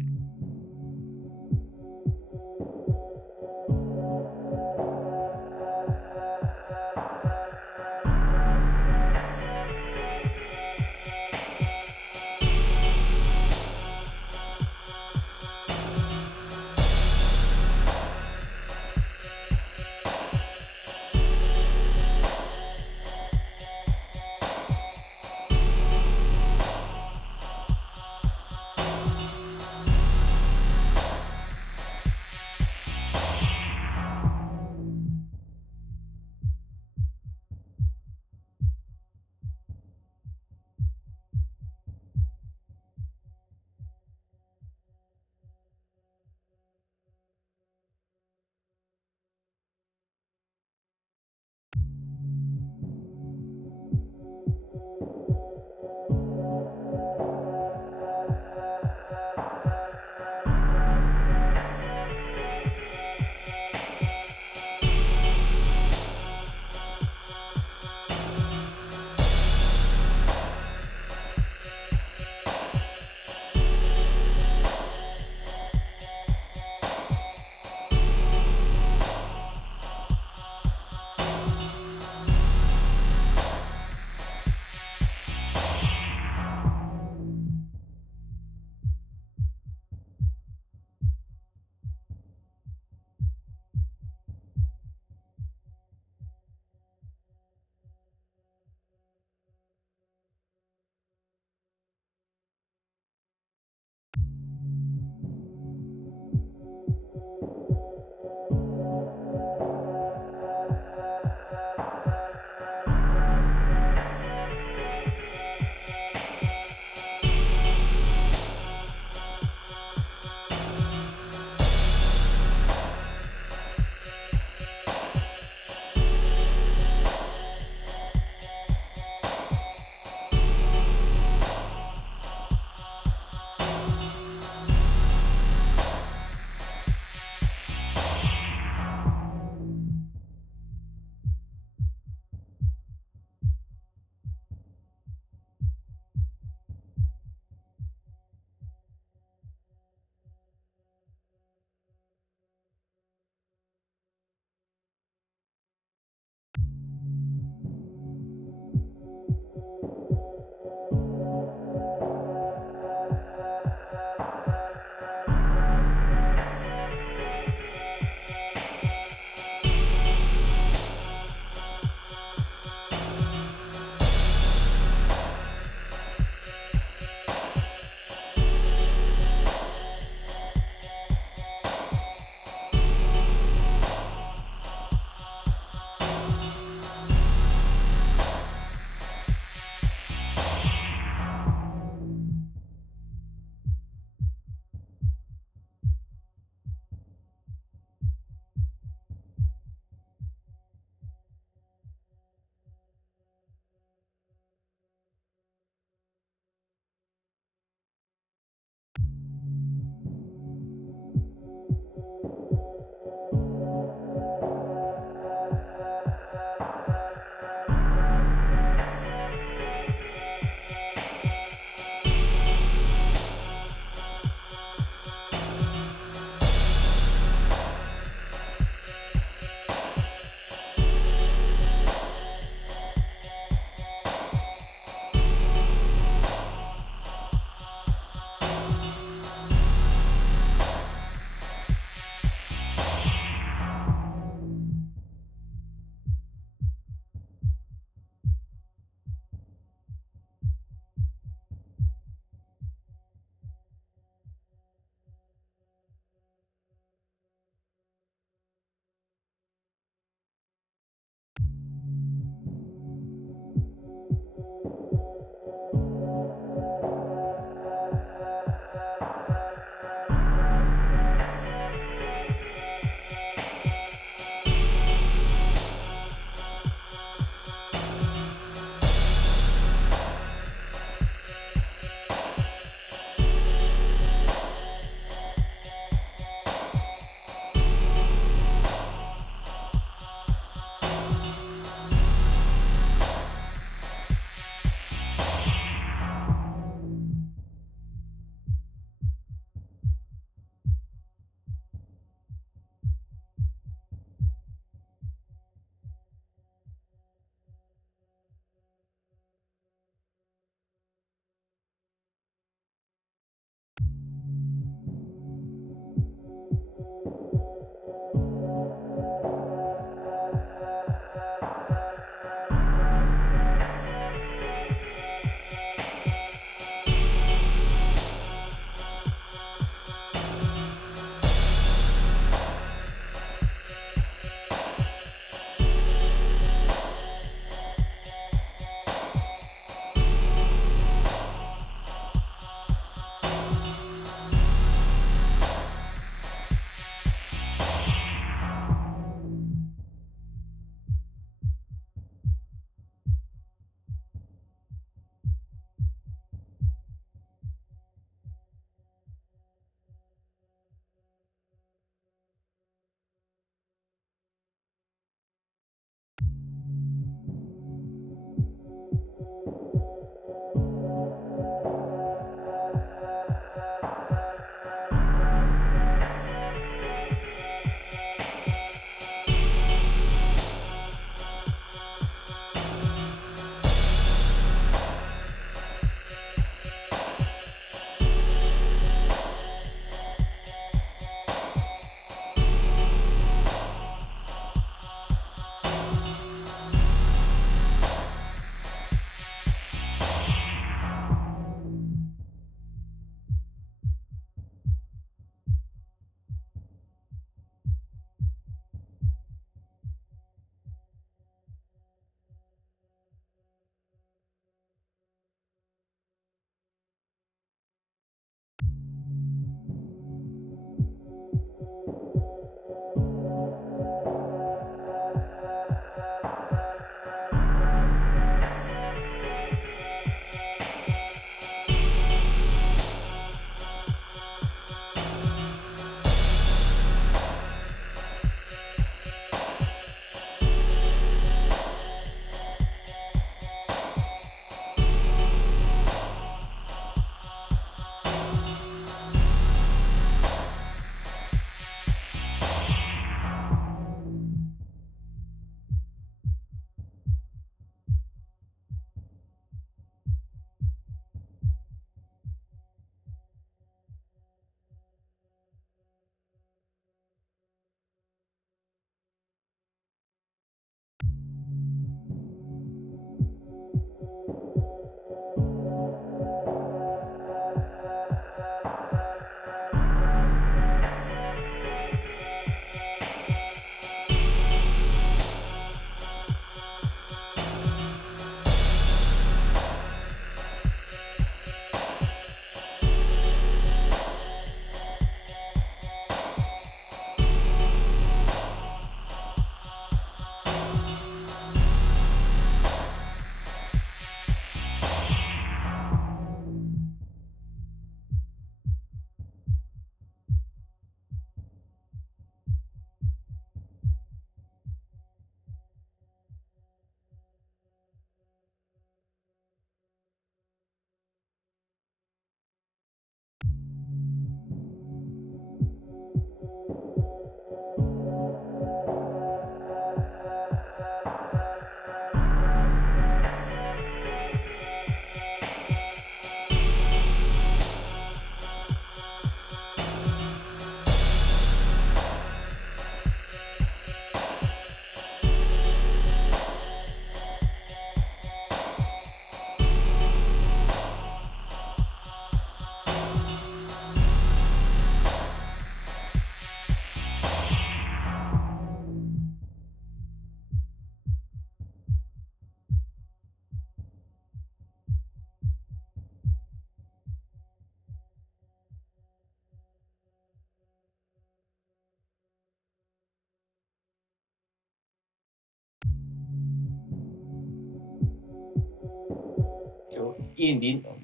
Ian Dean. Are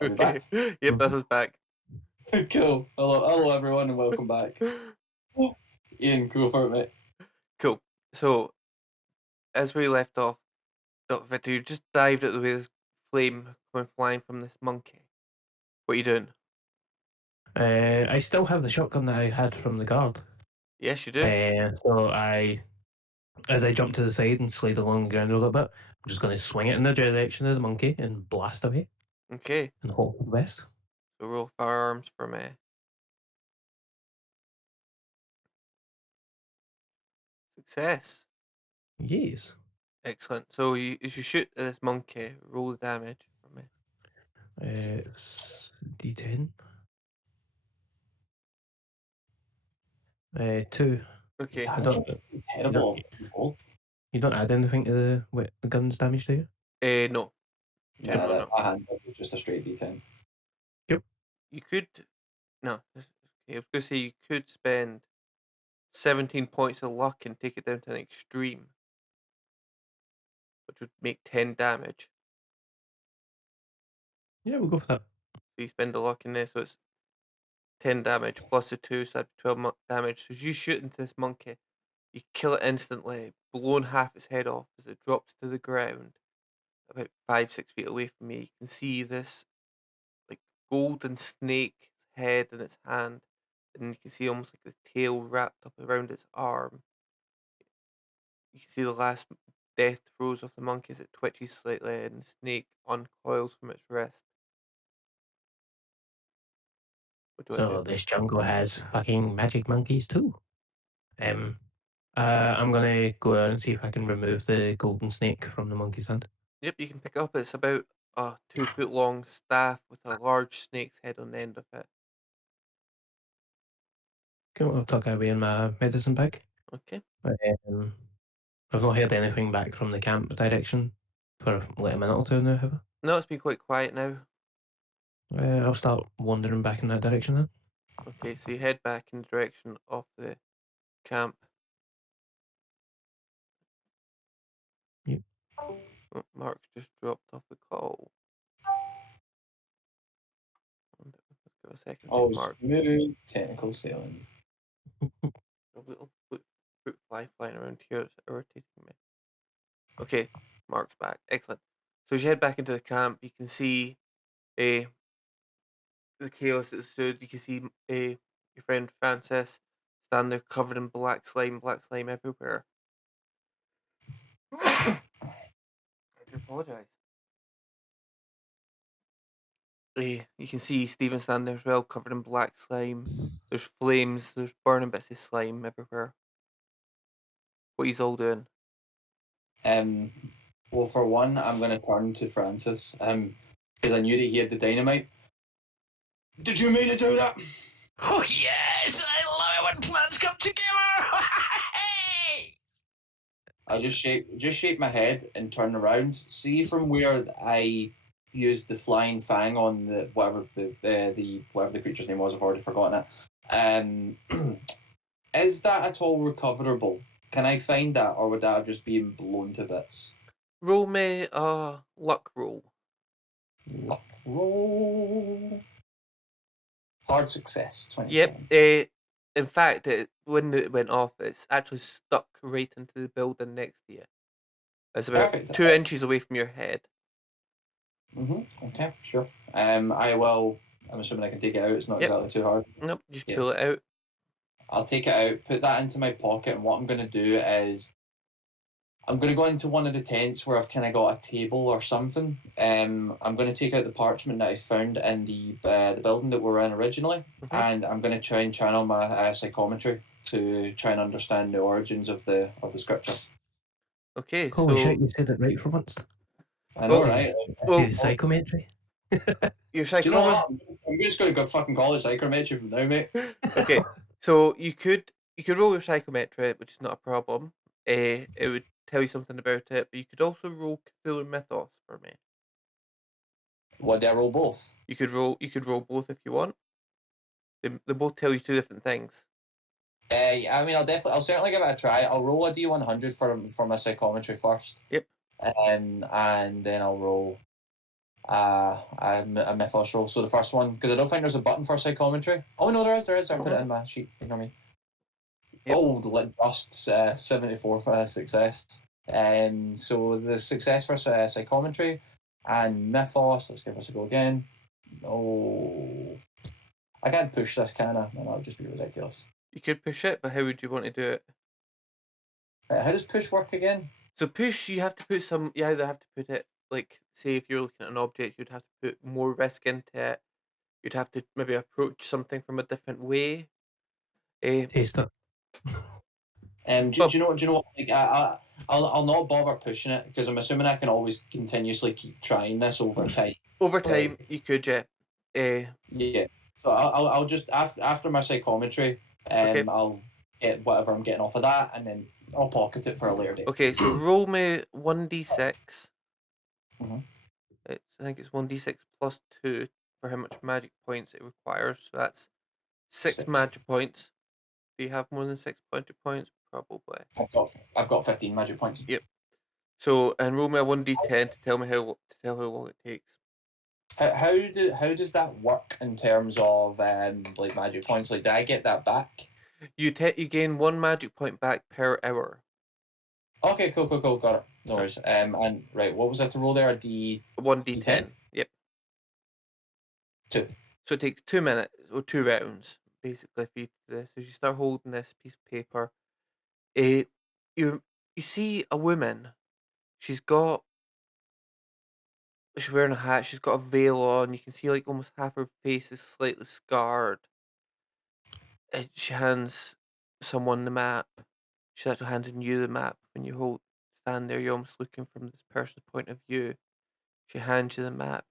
we Okay. back? Yep, this is back. Cool. Hello everyone, and welcome back. Ian, go for it, mate. Cool. So, as we left off, Dr. Victor, you just dived at the way this flame coming flying from this monkey. What are you doing? I still have the shotgun that I had from the guard. Yes, you do. So as I jump to the side and slide along the ground a little bit, I'm just going to swing it in the direction of the monkey and blast away Okay. and hope for the best. So roll firearms for me. Success. Yes. Excellent. So as you shoot at this monkey, roll the damage for me. It's D10. 2. Okay. I Damage don't. is terrible. You don't add anything to the gun's damage, do you? No. Yeah, Generally that not. handgun is just a straight D10. You could. No. Okay, I was going to say you could spend 17 points of luck and take it down to an extreme, which would make 10 damage. Yeah, we'll go for that. So you spend the luck in there, so it's 10 damage plus the 2, so that'd be 12 damage. So as you shoot into this monkey, you kill it instantly, blowing half its head off as it drops to the ground about 5-6 feet away from me. You can see this like golden snake's head in its hand, and you can see almost like the tail wrapped up around its arm. You can see the last death throes of the monkey as it twitches slightly, and the snake uncoils from its wrist. What do I do? So this jungle has fucking magic monkeys too. I'm gonna go out and see if I can remove the golden snake from the monkey's hand. Yep, you can pick it up. It's about a 2 foot long staff with a large snake's head on the end of it. Cool, I'll tuck it away in my medicine bag. Okay. Um, I've not heard anything back from the camp direction for like a minute or two now, have I? No, it's been quite quiet now. I'll start wandering back in that direction then. Okay, so you head back in the direction of the camp. Yep. Oh, Mark's just dropped off the call. Let's give a second. Oh, Mark. smooth technical sailing. A little fruit fly flying around here is irritating me. Okay, Mark's back. Excellent. So as you head back into the camp, you can see the chaos that ensued. You can see your friend Francis stand there covered in black slime everywhere. I do apologise. You can see Stephen standing there as well, covered in black slime. There's flames, there's burning bits of slime everywhere. What he's all doing? Well, for one, I'm going to turn to Francis, because I knew that he had the dynamite. Did you mean to do that? Oh yes, I love it when plans come together. I just shake my head and turn around. See from where I used the flying fang on the whatever the creature's name was. I've already forgotten it. Is that at all recoverable? Can I find that, or would that have just been blown to bits? Roll me a luck roll. Luck roll. Hard success. 27. Yep. In fact, when it went off, it's actually stuck right into the building next to you. It's about Perfect. 2 inches away from your head. Okay, sure. I will. I'm assuming I can take it out. It's not Yep. exactly too hard. Nope, just Yeah. pull it out. I'll take it out, put that into my pocket, and what I'm going to do is I'm going to go into one of the tents where I've kind of got a table or something. I'm going to take out the parchment that I found in the building that we were in originally, and I'm going to try and channel my psychometry to try and understand the origins of the scripture. Okay, Holy so shit, you said it right for once. I know, Well, right? Well, psychometry. your Do you know psychometry. what? I'm just going to go fucking call it psychometry from now, mate. Okay, so you could roll your psychometry, which is not a problem. It would tell you something about it, but you could also roll Cthulhu Mythos for me. What, do I roll both? You could roll both if you want. They both tell you 2 different things. I mean, I'll certainly give it a try. I'll roll a D100 for my psychometry first. Yep. And then I'll roll a mythos roll. So the first one, because I don't think there's a button for psychometry. Oh no, there is. I put it in my sheet. Ignore me. Yep. Oh, just 74 for a success. So the success for psychometry and mythos. Let's give this a go again. Oh, I can't push this, can I? No, that would just be ridiculous. You could push it, but how would you want to do it? How does push work again? So push, you have to put some. You either have to put it like, say, if you're looking at an object, you'd have to put more risk into it. You'd have to maybe approach something from a different way. Taste it. Do you know what? Like, I'll not bother pushing it because I'm assuming I can always continuously keep trying this over time. Over time, you could, yeah. Yeah. So I'll just after my psychometry, Okay. I'll get whatever I'm getting off of that, and then I'll pocket it for a later date. Okay, so roll me 1d6. Mhm. I think it's 1d6 plus 2 for how much magic points it requires. So that's 6 magic points. Do you have more than 6 magic points? Probably. I've got 15 magic points. Yep. So, and roll me a 1d10 to tell how long it takes. How does that work in terms of like magic points? Like, do I get that back? You gain 1 magic point back per hour. Okay, cool, got it. No worries. And right, what was that to roll there? A D 1d10. Yep. 2. So it takes 2 minutes or 2 rounds basically for you to do this. As you start holding this piece of paper, you see a woman. She's wearing a hat. She's got a veil on. You can see like almost half her face is slightly scarred. And she hands someone the map. She's actually handing you the map. When you stand there, you're almost looking from this person's point of view. She hands you the map,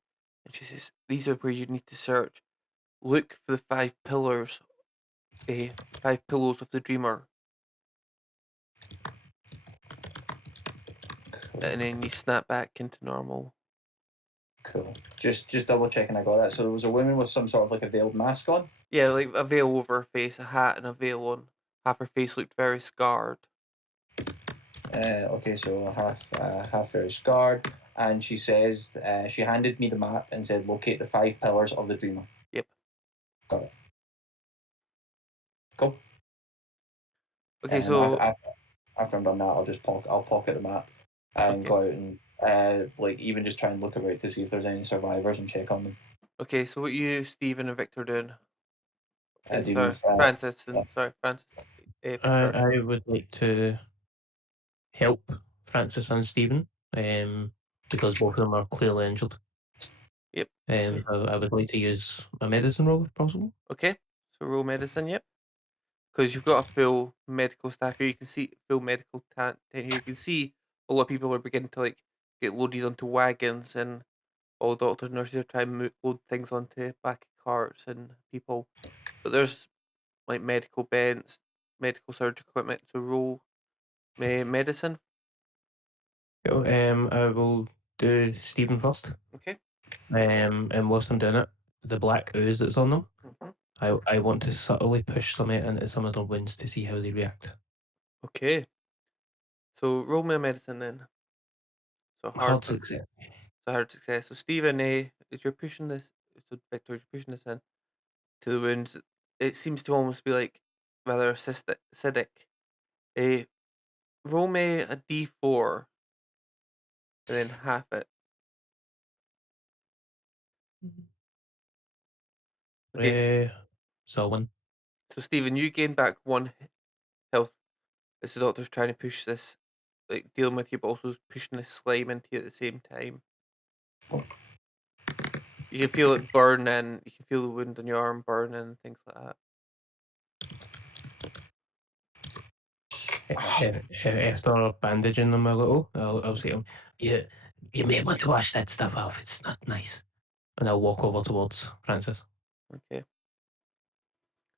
and she says, "These are where you need to search. Look for the 5 pillars, 5 pillows of the dreamer." And then you snap back into normal. Cool. Just double checking I got that. So there was a woman with some sort of like a veiled mask on. Yeah, like a veil over her face, a hat and a veil on. Half her face looked very scarred. Okay, so half very scarred, and she says she handed me the map and said locate the 5 pillars of the dreamer. Yep. Got it. Cool. Okay, so after I'm done that, I'll pocket the map and go out and like even just try and look about to see if there's any survivors and check on them. okay, so what you, Stephen and Victor doing? Do you mean, Francis. I would like to help Francis and Stephen, because both of them are clearly injured. Yep. I would like to use a medicine roll if possible. Okay, so roll medicine, yep. Because you've got a full medical staff here, you can see full medical tent here. You can see a lot of people are beginning to like get loaded onto wagons, and all doctors and nurses are trying to load things onto back of carts and people. But there's like medical beds, medical surgery equipment. So roll medicine. So, I will do Stephen first. Okay. And whilst I'm doing it, the black ooze that's on them, Mhm. I want to subtly push some of it into some of their wounds to see how they react. Okay. So roll me a medicine then. So Hard success. So hard success. So Stephen, as you're pushing this, so Victor, you're pushing this in to the wounds. It seems to almost be like rather acidic. Roll me a d4 and then half it. Okay. So one. So Stephen, you gain back 1 health as the doctor's trying to push this, like dealing with you, but also pushing this slime into you at the same time. You can feel it burning. You can feel the wound on your arm burning and things like that. After bandaging them a little, I'll say to him, you may want to wash that stuff off. It's not nice. And I'll walk over towards Francis. Okay.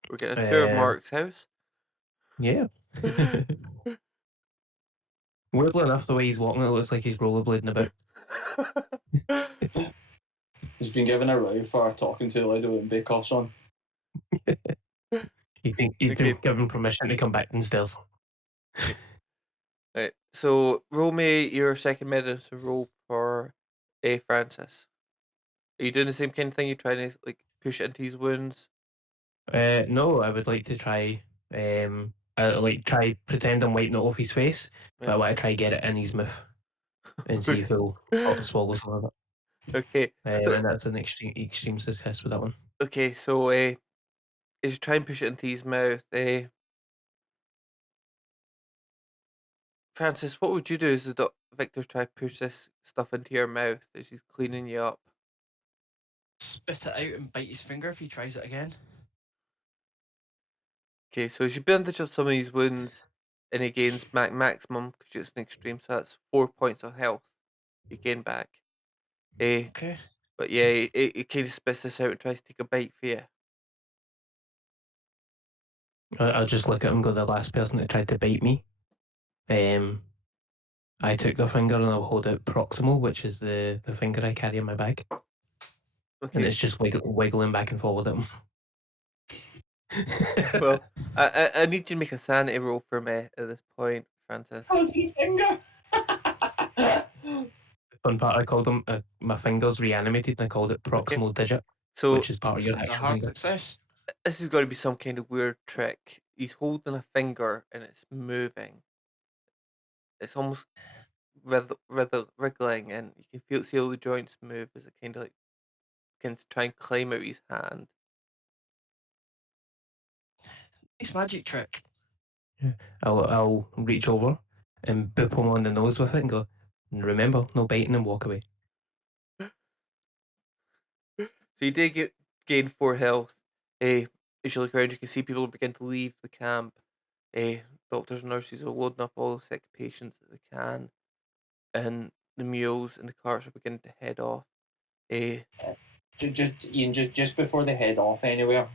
We're getting a tour of Mark's house. Yeah. Weirdly enough, the way he's walking, it looks like he's rollerblading about. He's been given a row for talking to Lido and Bake Off's on. He's been given permission to come back downstairs. Right. So roll me your second medicine roll for Francis. Are you doing the same kind of thing? You're trying to like push it into his wounds? No, I would like to try. Try pretend I'm wiping it off his face, but I Yeah. want to try get it in his mouth and see if he'll swallow some of it. Okay. So And that's an extreme success with that one. okay, so as you try and push it into his mouth, Francis, what would you do as the Victor try to push this stuff into your mouth as he's cleaning you up? Spit it out and bite his finger if he tries it again. Okay, so as you bandage up some of his wounds, and he gains maximum because it's an extreme, so that's 4 points of health you gain back. Okay. But yeah, he kind of spits this out and tries to take a bite for you. I'll just look at him and go, the last person that tried to bite me. I took the finger and I'll hold out proximal, which is the finger I carry in my bag. And Okay, it's just wiggling back and forward at him. well, I need you to make a sanity roll for me at this point, Francis. Fuzzy finger. Fun part, I called him, my finger's reanimated and I called it proximal digit, So which is part of your And a actual hard finger. success. this has got to be some kind of weird trick. He's holding a finger and it's moving. It's almost wriggling, and you can see all the joints move as it kind of like can try and climb out his hand. Nice magic trick. I'll reach over and boop him on the nose with it and go, remember, no biting, and walk away. So you did gain 4 health. As you look around, you can see people begin to leave the camp. Doctors and nurses are loading up all the sick patients that they can, and the mules and the carts are beginning to head off. Just before they head off anywhere,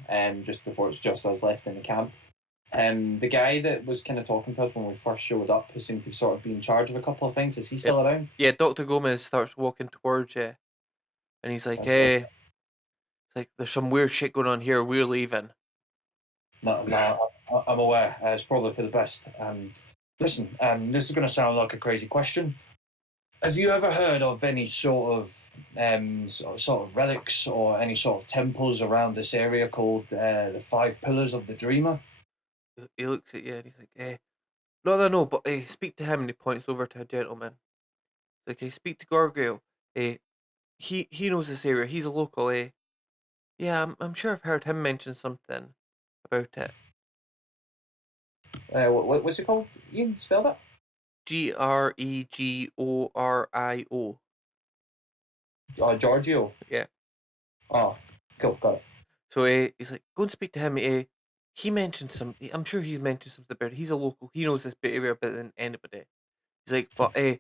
just before it's just us left in the camp, the guy that was kind of talking to us when we first showed up, who seemed to sort of be in charge of a couple of things, is he still around? Yeah, Dr. Gomez starts walking towards you, and he's like, That's it. it's like there's some weird shit going on here. We're leaving. No, I'm aware. It's probably for the best. Listen, this is going to sound like a crazy question. Have you ever heard of any sort of relics or any sort of temples around this area called the Five Pillars of the Dreamer? He looks at you and he's like, no, but speak to him. And he points over to a gentleman. He's like, speak to Gorgio. He knows this area. He's a local. Yeah, I'm sure I've heard him mention something about it. What's it called? Ian, spell that. Gregorio. Giorgio. Yeah. Oh, cool, got it. So he's like, go and speak to him. He mentioned something. I'm sure he's mentioned something about it. He's a local. He knows this bit area better than anybody. He's like, but there's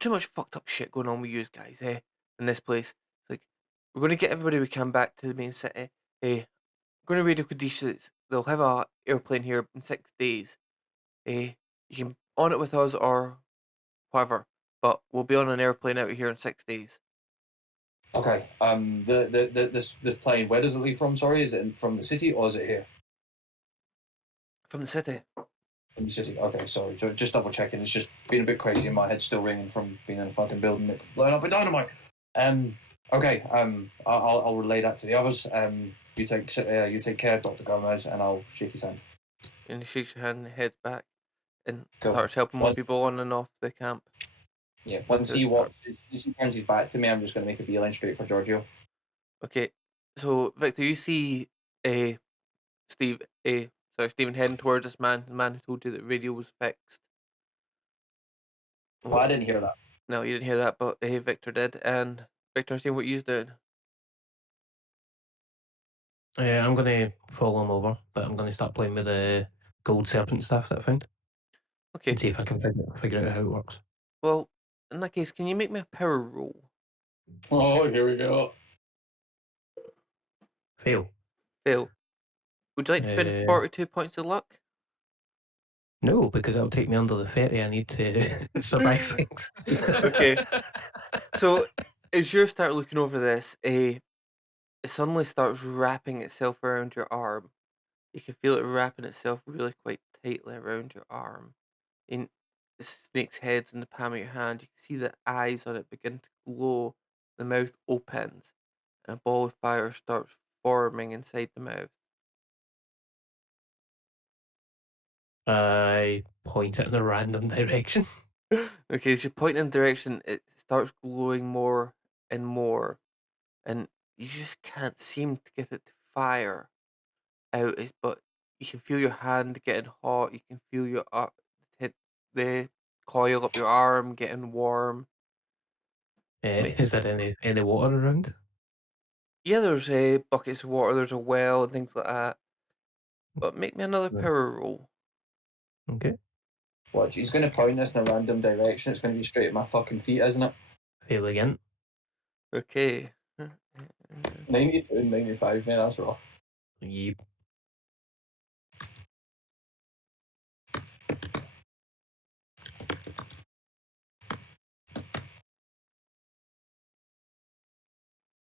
too much fucked up shit going on with you guys, in this place. It's like, we're going to get everybody we can back to the main city. We're going to radio Kadisha. They'll have a airplane here in 6 days. You can on it with us or whatever, but we'll be on an airplane out of here in 6 days. Okay. This plane. Where does it leave from? Sorry, is it from the city or is it here? From the city. From the city. Okay, sorry. Just double checking. It's just been a bit crazy. My head's still ringing from being in a fucking building that blown up with dynamite. Okay. I'll relay that to the others. You take care, Dr. Gomez, and I'll shake his hand. And he shakes your hand and heads back and Cool. starts helping more people on and off the camp. Yeah. Once he turns his back to me, I'm just going to make a beeline straight for Giorgio. Okay, so Victor, you see Stephen heading towards this man, the man who told you that radio was fixed. Well, I didn't hear that. No, you didn't hear that, but Victor did. And Victor, seeing what you're doing. I'm going to follow him over, but I'm going to start playing with the gold serpent stuff that I found. Okay. And see if I can figure out how it works. Well, in that case, can you make me a power roll? Oh, here we go. Fail. Would you like to spend 42 points of luck? No, because that'll take me under the 30 I need to survive things. Okay. So, as you start looking over this, it suddenly starts wrapping itself around your arm. You can feel it wrapping itself really quite tightly around your arm. In the snake's head's in the palm of your hand. You can see the eyes on it begin to glow. The mouth opens, and a ball of fire starts forming inside the mouth. I point it in a random direction. Okay, as you point in the direction, it starts glowing more and more, and you just can't seem to get it to fire out. But you can feel your hand getting hot. You can feel your hit the coil up your arm getting warm. Is there any water around? Yeah, there's buckets of water. There's a well and things like that. But make me another Right. power roll. Okay. Watch, he's going to point us in a random direction. It's going to be straight at my fucking feet, isn't it? Fail again. Okay. 92 and 95, man, that's rough. Yep.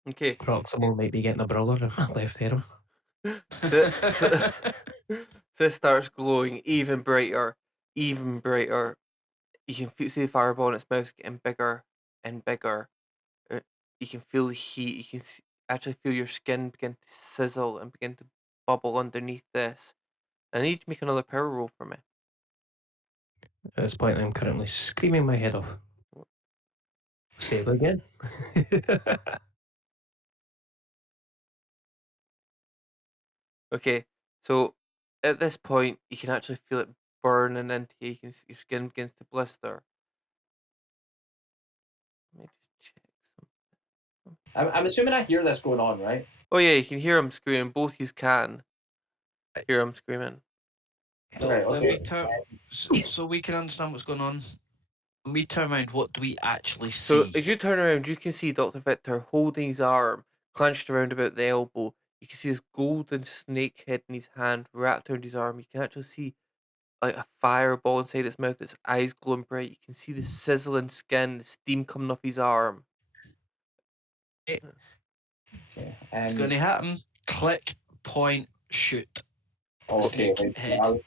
Okay. Proximal might be getting a brawler in my left arm. So this starts glowing even brighter, even brighter. You can see the fireball in its mouth getting bigger and bigger. You can feel the heat. You can actually feel your skin begin to sizzle and begin to bubble underneath this. I need you to make another power roll for me. At this point, I'm currently screaming my head off. Fail again. Okay, so at this point, you can actually feel it burning into you. You can see your skin begins to blister. Let me just check something. I'm assuming I hear this going on, right? Oh yeah, you can hear him screaming. Both you can hear him screaming. So Right, when okay. we turn, so we can understand what's going on. When we turn around, what do we actually So see? as you turn around, you can see Dr. Victor holding his arm clenched around about the elbow. You can see his golden snake head in his hand wrapped around his arm. You can actually see like a fireball inside his mouth, its eyes glowing bright. You can see the sizzling skin, the steam coming off his arm. Okay. It's going to happen. Click, point, shoot. Okay. Snake head.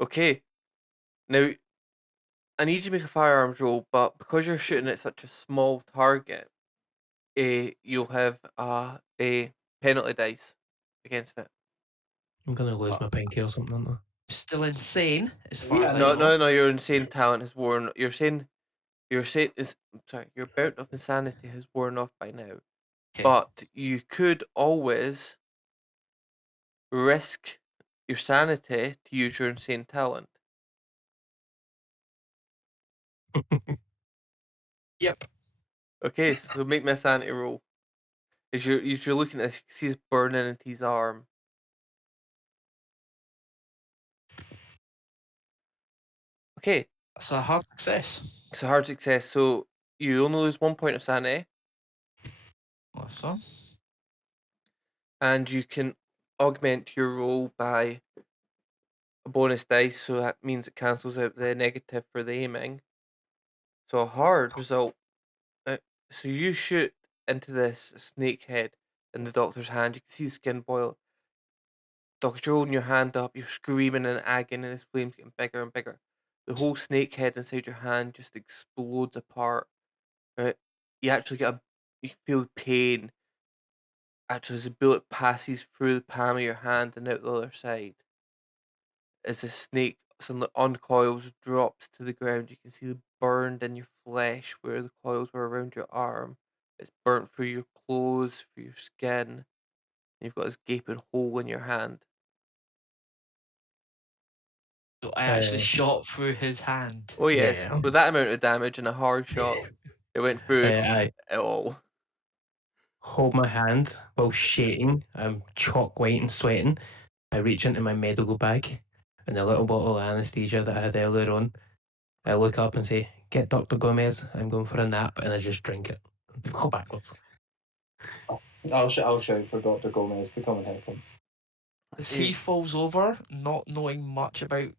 Okay, now I need you to make a firearms roll, but because you're shooting at such a small target, you'll have a penalty dice against it. I'm gonna lose my pinky or something, aren't I? Still insane, as far Yeah, as I No, know. no, no. Your insane talent has worn. You're saying sorry. Your bout of insanity has worn off by now, Okay. but you could always risk your sanity to use your insane talent. Yep. Okay, so make me a sanity roll. As you're looking at this, you can see it's burning into his arm. Okay, It's a hard success. it's a hard success. So you only lose 1 point of sanity, Awesome. and you can augment your roll by a bonus dice. So that means it cancels out the negative for the aiming. So a hard result. So you shoot into this snake head in the doctor's hand. You can see the skin boil. Doctor, you're holding your hand up. You're screaming in agony, and this flame's getting bigger and bigger. The whole snake head inside your hand just explodes apart. Right? You actually you feel pain. Actually, as the bullet passes through the palm of your hand and out the other side. As the snake suddenly uncoils, drops to the ground, you can see the burned in your flesh where the coils were around your arm. It's burnt through your clothes, through your skin. And you've got this gaping hole in your hand. So I actually Uh, shot through his hand. Oh yes, Yeah. with that amount of damage and a hard shot, it went through I it all. hold my hand while shaking. I'm chalk white and sweating. I reach into my medical bag and the little bottle of anaesthesia that I had earlier on. I look up and say, "Get Dr. Gomez. I'm going for a nap," and I just drink it. Go backwards. I'll shout for Dr. Gomez to come and help him. As he falls over, not knowing much about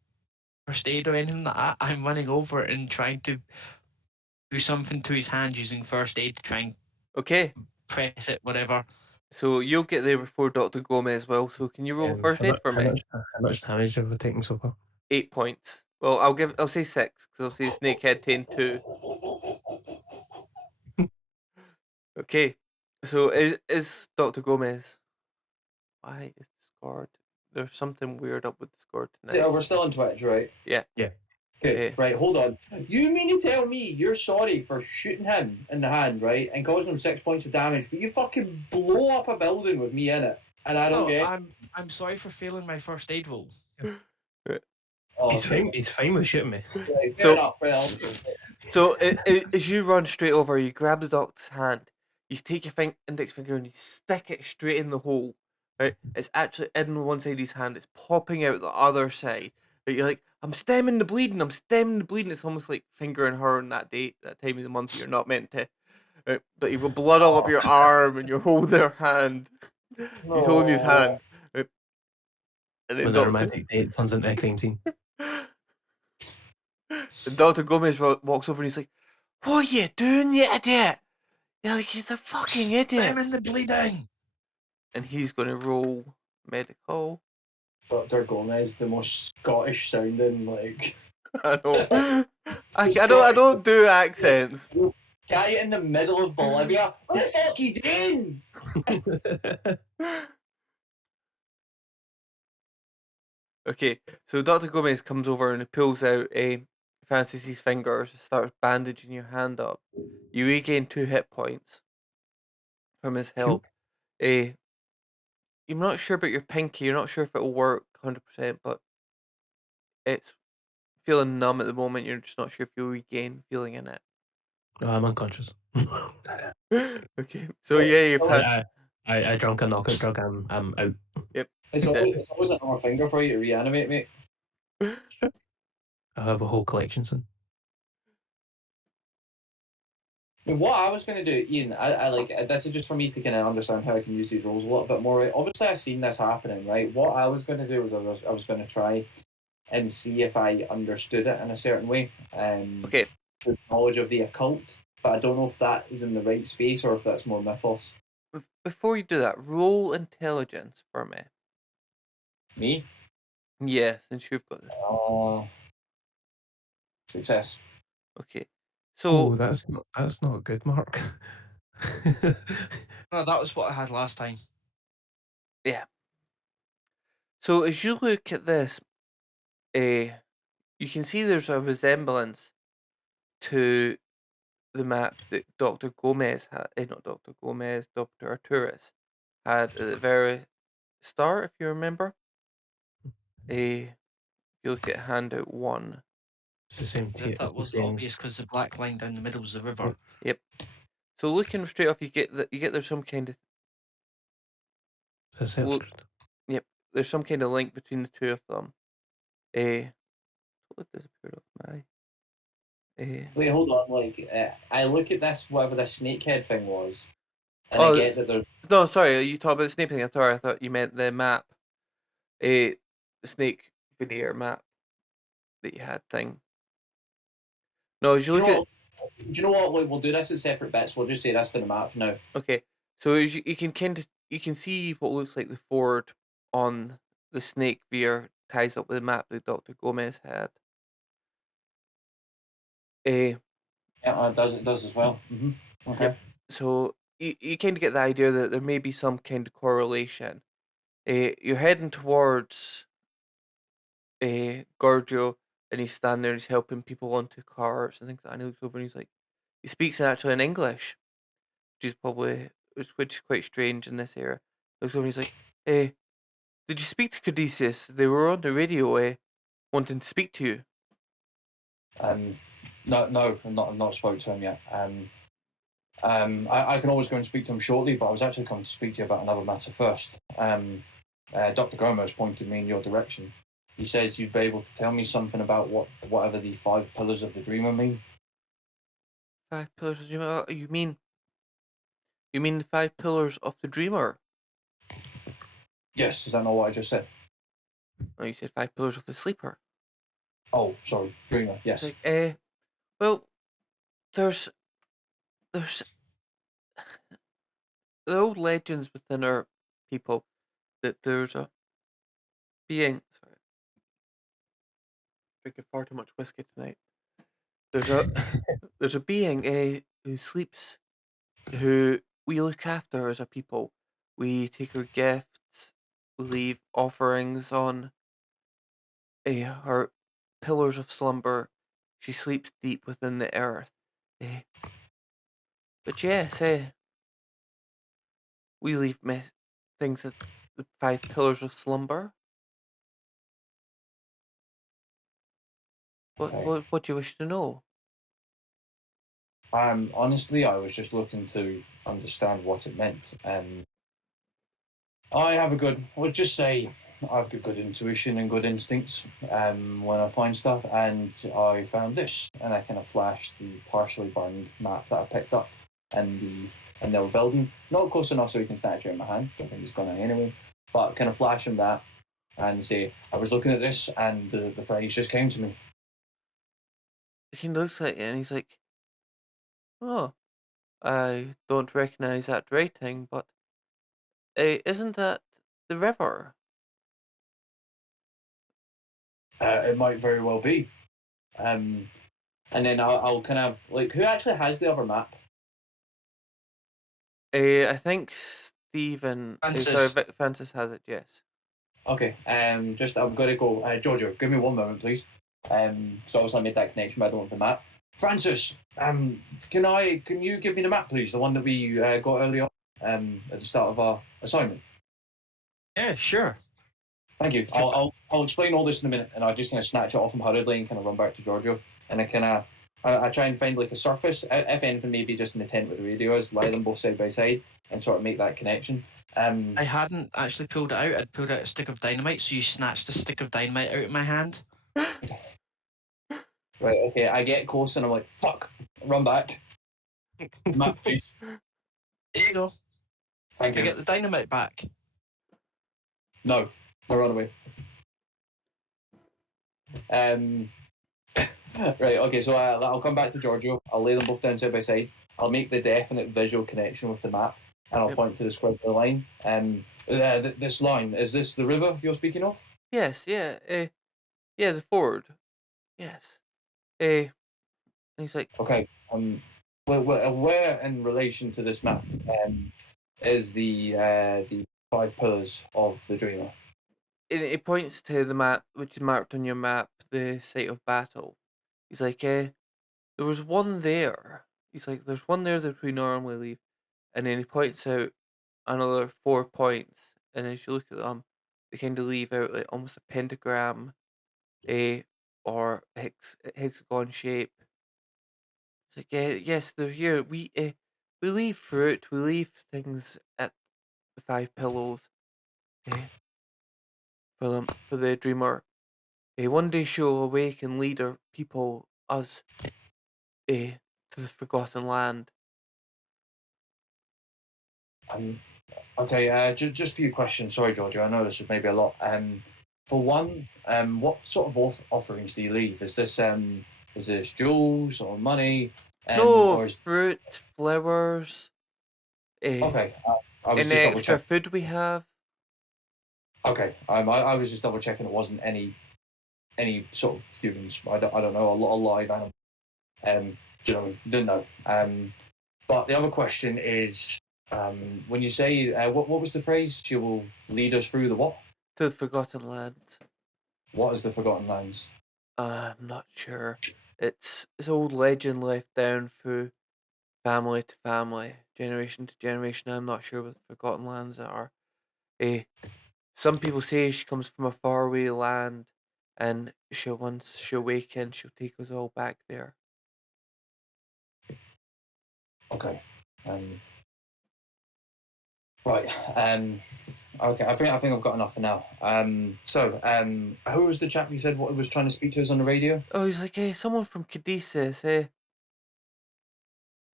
first aid or anything like that, I'm running over and trying to do something to his hand using first aid to try and Okay, press it, whatever. so you'll get there before Dr. Gomez will. So can you roll first aid for me? How much damage have we taken so far? 8 points. Well, I'll say 6 because I'll say snakehead 10 2. Okay, so is Dr. Gomez? Why is Discord? There's something weird up with Discord tonight. We're still on Twitch, right? Yeah. Okay, Yeah. right, hold on. You mean to tell me you're sorry for shooting him in the hand, right, and causing him 6 points of damage, but you fucking blow up a building with me in it, and I don't No, get I'm sorry for failing my first aid roll. Oh, He's okay. fine. He's fine with shooting me. Right, So- fair enough. So as you run straight over, you grab the doctor's hand, you take your index finger and you stick it straight in the hole. Right, it's actually in one side of his hand. It's popping out the other side. Right, you're like, I'm stemming the bleeding. I'm stemming the bleeding. It's almost like fingering her on that day, that time of the month you're not meant to. Right, but you've got blood all up your arm, and you're holding her hand. He's holding his hand. Right, and then When a Doctor, romantic date turns into a crime scene. and Dr. Gomez walks over and he's like, "What are you doing, you idiot?" You're like, "He's a fucking idiot." I'm in the bleeding. And he's going to roll medical. Dr. Gomez, the most Scottish sounding, like, I know. I don't do accents. guy in the middle of Bolivia. What the fuck you doing? Okay, so Dr. Gomez comes over and he pulls out Francis's fingers and starts bandaging your hand up. You regain 2 hit points from his help. You're not sure about your pinky. You're not sure if it'll work 100%, but it's feeling numb at the moment. You're just not sure if you'll regain feeling in it. No, I'm unconscious. Okay, so yeah, you've had. I drank a knockout drug. I'm out. It's always another finger for you to reanimate, mate. I have a whole collection soon. I mean, what I was going to do, Ian, I like this is just for me to kind of understand how I can use these roles a little bit more. Right? Obviously, I've seen this happening, right? What I was going to do was I was going to try and see if I understood it in a certain way. Okay. With knowledge of the occult, but I don't know if that is in the right space or if that's more mythos. Before you do that, roll intelligence for me. Me? Yeah, since you've got this. Success. Okay. So that's not good, Mark. No, that was what I had last time. yeah. So as you look at this, you can see there's a resemblance to the map that Dr. Gomez had, not Dr. Gomez, Dr. Arturis had at the very start, if you remember. If you look at handout 1. It's the same. As if that wasn't obvious because the black line down the middle was the river. Yep. So looking straight off, you get there's some kind of Yep. There's some kind of link between the two of them. What disappeared off my. Wait, hold on. Like, I look at this, whatever the snakehead thing was, and Oh, I get that there's. No, sorry, you talking about the snake thing. Sorry, I thought you meant the map. The snake veneer map that you had thing. No, as you look at. Do you know what? Like, we'll do this in separate bits. We'll just say this for the map now. Okay, so as you can see what looks like the ford on the snake veer ties up with the map that Dr. Gomez had. Yeah, it does as well. Mm-hmm. Okay. Yep. So you kind of get the idea that there may be some kind of correlation. You're heading towards Giorgio, and he's standing there, he's helping people onto cars and things like that. And he looks over and he's like, he speaks actually in English, which is quite strange in this era. He looks over and he's like, did you speak to Caduceus? They were on the radio, wanting to speak to you. No, I've not spoke to him yet. I can always go and speak to him shortly, but I was actually coming to speak to you about another matter first. Dr. Gomez pointed me in your direction. He says you'd be able to tell me something about whatever the 5 pillars of the dreamer mean. 5 pillars of the dreamer? You mean the 5 pillars of the dreamer? Yes, is that not what I just said? Oh, you said 5 pillars of the sleeper. Oh, sorry, dreamer. Yes. Like, well, there's the old legends within our people that there's a being. Sorry, drinking far too much whiskey tonight. There's a being who sleeps, who we look after her as a people. We take her gifts, we leave offerings on her pillars of slumber. She sleeps deep within the earth. Eh, but yes, we leave things at the 5 pillars of slumber. Okay. What do you wish to know? Honestly, I was just looking to understand what it meant. I have a good, let's just say, I've got good intuition and good instincts when I find stuff, and I found this, and I kind of flashed the partially burned map that I picked up in the building, not close enough so he can snatch it in my hand. Don't think he's gonna anyway, but kind of flash him that and say, I was looking at this, and the phrase just came to me. He looks at it and he's like, "Oh, I don't recognize that writing, but isn't that the river?" It might very well be. And then I'll kind of like, who actually has the other map? I think Stephen, sorry, Francis. Francis has it. Yes. Okay. Just I'm gonna go. Giorgio, give me one moment, please. So obviously I made that connection, but I don't have the map. Francis, can you give me the map, please? The one that we got earlier at the start of our assignment. Yeah, sure. Thank you. I'll explain all this in a minute, and I'll just kind of snatch it off him hurriedly and kind of run back to Giorgio, and I try and find like a surface, if anything, maybe just in the tent where the radio is, lie them both side by side, and sort of make that connection. I hadn't actually pulled it out. I'd pulled out a stick of dynamite, so you snatched a stick of dynamite out of my hand. Right, okay, I get close and I'm like, fuck, run back. Map, please. There you go. Thank Can I you. get the dynamite back? No, I run away. Right, okay, so I'll come back to Giorgio. I'll lay them both down side by side. I'll make the definite visual connection with the map, and I'll Yep. point to the squiggly line. This line, is this the river you're speaking of? Yes. Yeah. Yeah. The ford. Yes. And he's like, Okay. Where in relation to this map is the 5 pillars of the Dreamer? it points to the map, which is marked on your map, the site of battle. He's like, there was one there. He's like, there's one there that we normally leave, and then he points out another 4 points, and as you look at them, they kind of leave out like almost a pentagram, or hexagon shape. It's like, yes, they're here. We leave fruit, we leave things at the 5 pillows, for the dreamer. One day she'll awake and lead her people, us, to the forgotten land. Okay, just a few questions. Sorry, Giorgio, I know this is maybe a lot. For one, what sort of offerings do you leave? Is this jewels or money? No Or is fruit, flowers, okay? I was any just double extra checking. food we have. Okay, I was just double checking it wasn't any sort of humans. I don't know, a live animal. Do you know what I mean? Didn't know. But the other question is, when you say what was the phrase? She will lead us through the what? To the forgotten land. What is the Forgotten Lands? I'm not sure. It's old legend left down through family to family, generation to generation. I'm not sure what the forgotten lands are. Some people say she comes from a faraway land, and once she awakens, she'll take us all back there. Okay. Right. Okay. I think I've got enough for now. Who was the chap you said what was trying to speak to us on the radio? Oh, he's like, someone from Caduceus.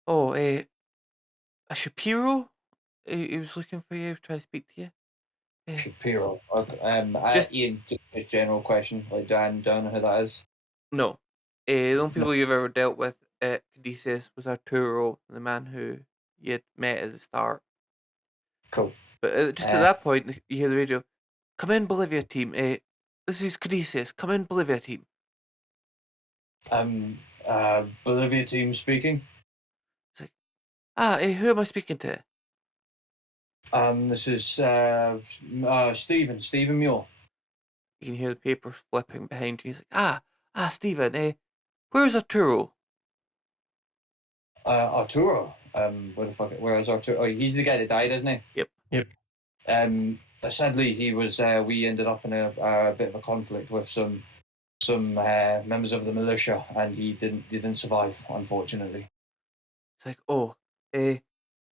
Oh, a Shapiro? He was looking for you, trying to speak to you. Shapiro. Okay. Just Ian, just general question. Like, Dan, don't know who that is. no. The only people you've ever dealt with at Caduceus was Arturo, the man who you had met at the start. Cool. But just at that point, you hear the radio. Come in, Bolivia team. This is Caduceus. Come in, Bolivia team. Bolivia team speaking. It's like, who am I speaking to? This is Stephen Muir. You can hear the paper flipping behind you. He's like, Stephen, where's Arturo? Arturo. Where is Arturo? Oh, he's the guy that died, isn't he? Yep. Sadly, he was. We ended up in a bit of a conflict with some members of the militia, and he didn't survive, unfortunately. It's like,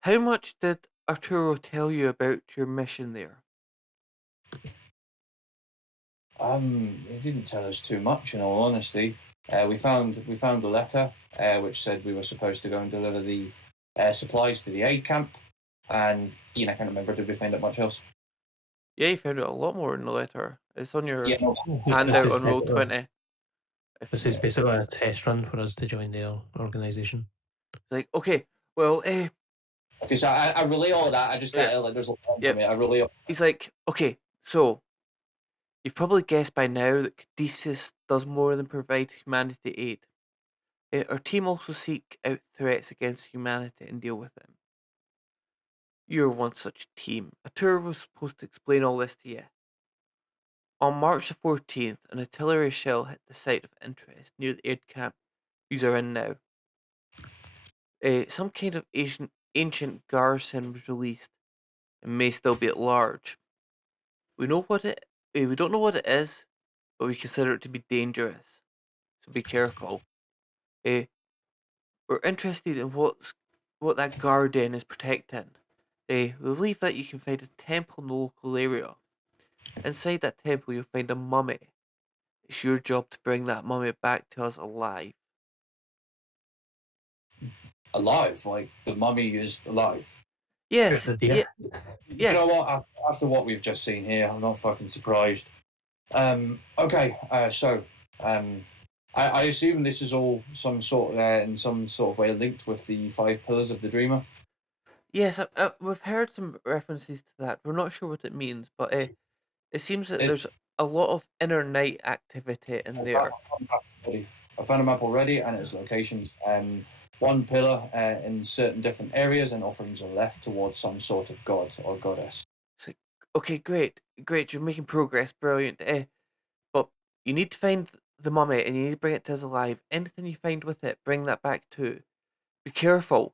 how much did Arturo tell you about your mission there? He didn't tell us too much, in all honesty. We found a letter which said we were supposed to go and deliver the supplies to the aid camp, and I can't remember. Did we find out much else? Yeah, you found out a lot more in the letter. It's on your Yeah, no, handout on roll 20. This is basically a test run for us to join their organisation. It's like, okay, well, okay, so I relay all of that. I just kind of like there's a lot for me. I relay. He's like, okay, so you've probably guessed by now that Caduceus does more than provide humanity aid. Our team also seek out threats against humanity and deal with them. You're one such team. Arturo was supposed to explain all this to you. On March the 14th, an artillery shell hit the site of interest near the aid camp you are in now. Some kind of ancient garrison was released and may still be at large. We don't know what it is, but we consider it to be dangerous. So be careful. We're interested in what that garden is protecting. We believe that you can find a temple in the local area. Inside that temple, you'll find a mummy. It's your job to bring that mummy back to us alive. Alive? Like the mummy is alive? Yes. Yeah. You know what? After what we've just seen here, I'm not fucking surprised. Okay. I assume this is all in some sort of way linked with the 5 pillars of the Dreamer. Yes, we've heard some references to that. We're not sure what it means, but it seems that there's a lot of inner night activity in there. I found a map already, and its locations. 1 pillar in certain different areas, and offerings are left towards some sort of god or goddess. Okay, great. You're making progress. Brilliant. But you need to find the mummy, and you need to bring it to us alive. Anything you find with it, bring that back too. Be careful.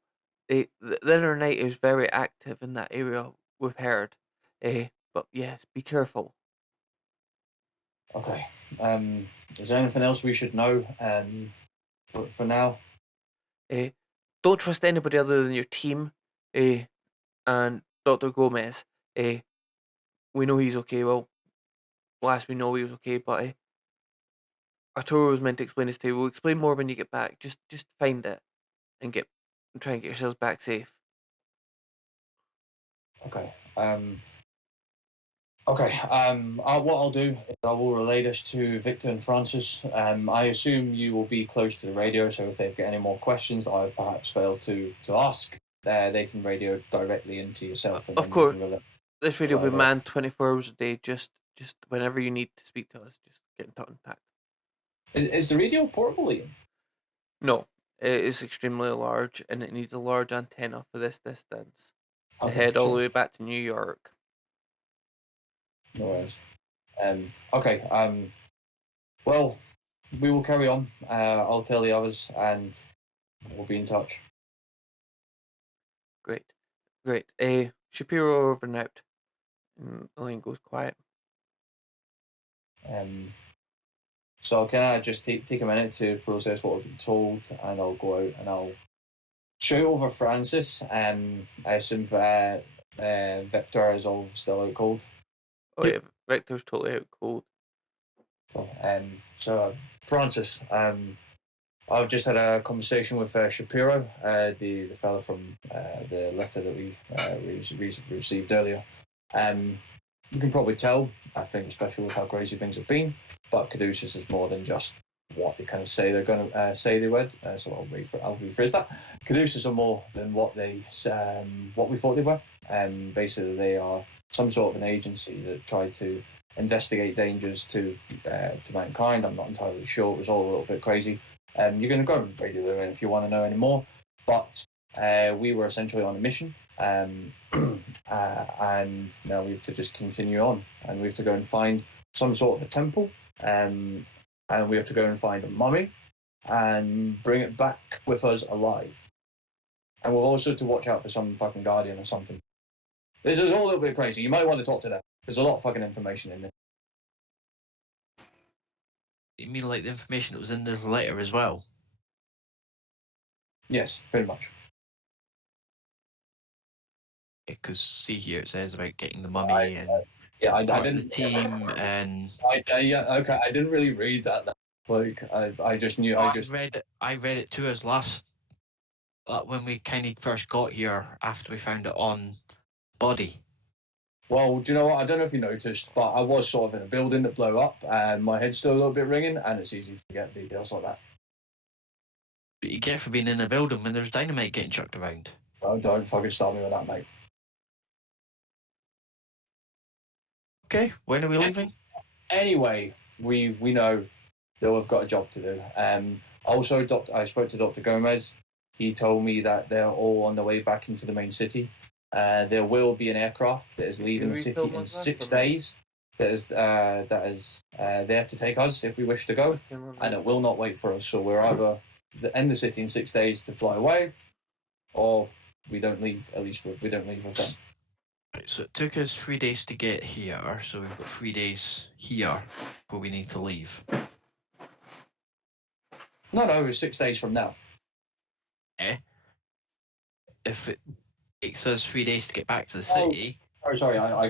The inner night is very active in that area. We've heard. But yes, be careful. Okay. Is there anything else we should know? For now. Don't trust anybody other than your team. And Dr. Gomez. We know he's okay. Well, last we know he was okay, but Arturo was meant to explain this to you. We'll explain more when you get back. Just find it and try and get yourselves back safe. Okay. What I'll do is I will relay this to Victor and Francis. I assume you will be close to the radio, so if they've got any more questions that I've perhaps failed to ask, they can radio directly into yourself. And of course, this radio will be manned 24 hours a day. Just whenever you need to speak to us, just get in contact. Is the radio portable, Ian? No, it is extremely large, and it needs a large antenna for this distance to head all the way back to New York. No worries. Okay. Well, we will carry on. I'll tell the others, and we'll be in touch. Great. Shapiro over and out. And Elaine goes quiet. So can I just take a minute to process what I've been told, and I'll go out and I'll shout over Francis. I assume Victor is all still out cold. Oh yeah, Victor's totally out cold. So Francis, I've just had a conversation with Shapiro, the fella from the letter that we received earlier. You can probably tell, I think, especially with how crazy things have been, but Caduceus is more than just what they kind of say they're going to say they would. So I'll rephrase that. Caduceus are more than what we thought they were. Basically, they are some sort of an agency that tried to investigate dangers to mankind. I'm not entirely sure. It was all a little bit crazy. You're going to go and radio them in if you want to know any more. But we were essentially on a mission, and now we have to just continue on, and we have to go and find some sort of a temple, and we have to go and find a mummy, and bring it back with us alive. And we've also to watch out for some fucking guardian or something. This is all a little bit crazy. You might want to talk to them. There's a lot of fucking information in there. You mean like the information that was in this letter as well? Yes, pretty much. Because see here it says about getting the mummy and I part of didn't. the team and. Okay. I didn't really read that. Like, I just knew. I read it to us last. When we kind of first got here after we found it on body. Well, do you know what? I don't know if you noticed, but I was sort of in a building that blew up, and my head's still a little bit ringing, and it's easy to get details like that. But you get for being in a building when there's dynamite getting chucked around. Oh, don't fucking start me with that, mate. Okay, when are we leaving? Anyway, we know that we've got a job to do. Also, I spoke to Dr. Gomez. He told me that they're all on the way back into the main city. There will be an aircraft that is leaving the city in 6 days. That is there to take us if we wish to go, and it will not wait for us. So we're either in the city in 6 days to fly away, or we don't leave. At least we don't leave with them. Right, so it took us 3 days to get here, so we've got 3 days here before we need to leave. No, it's 6 days from now. If it takes us 3 days to get back to the city. Sorry, I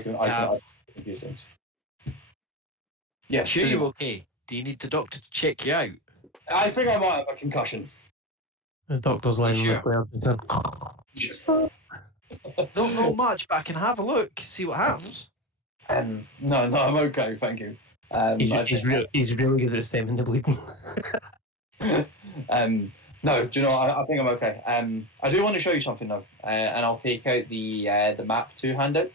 confuse things. Yeah, Sure, you're okay. Do you need the doctor to check you out? I think I might have a concussion. The doctor's lying Sure. there. Don't know much, but I can have a look, see what happens. No, I'm okay, thank you. He's really good at stemming the bleeding. No, do you know what? I think I'm okay. I do want to show you something though, and I'll take out the map 2 handout,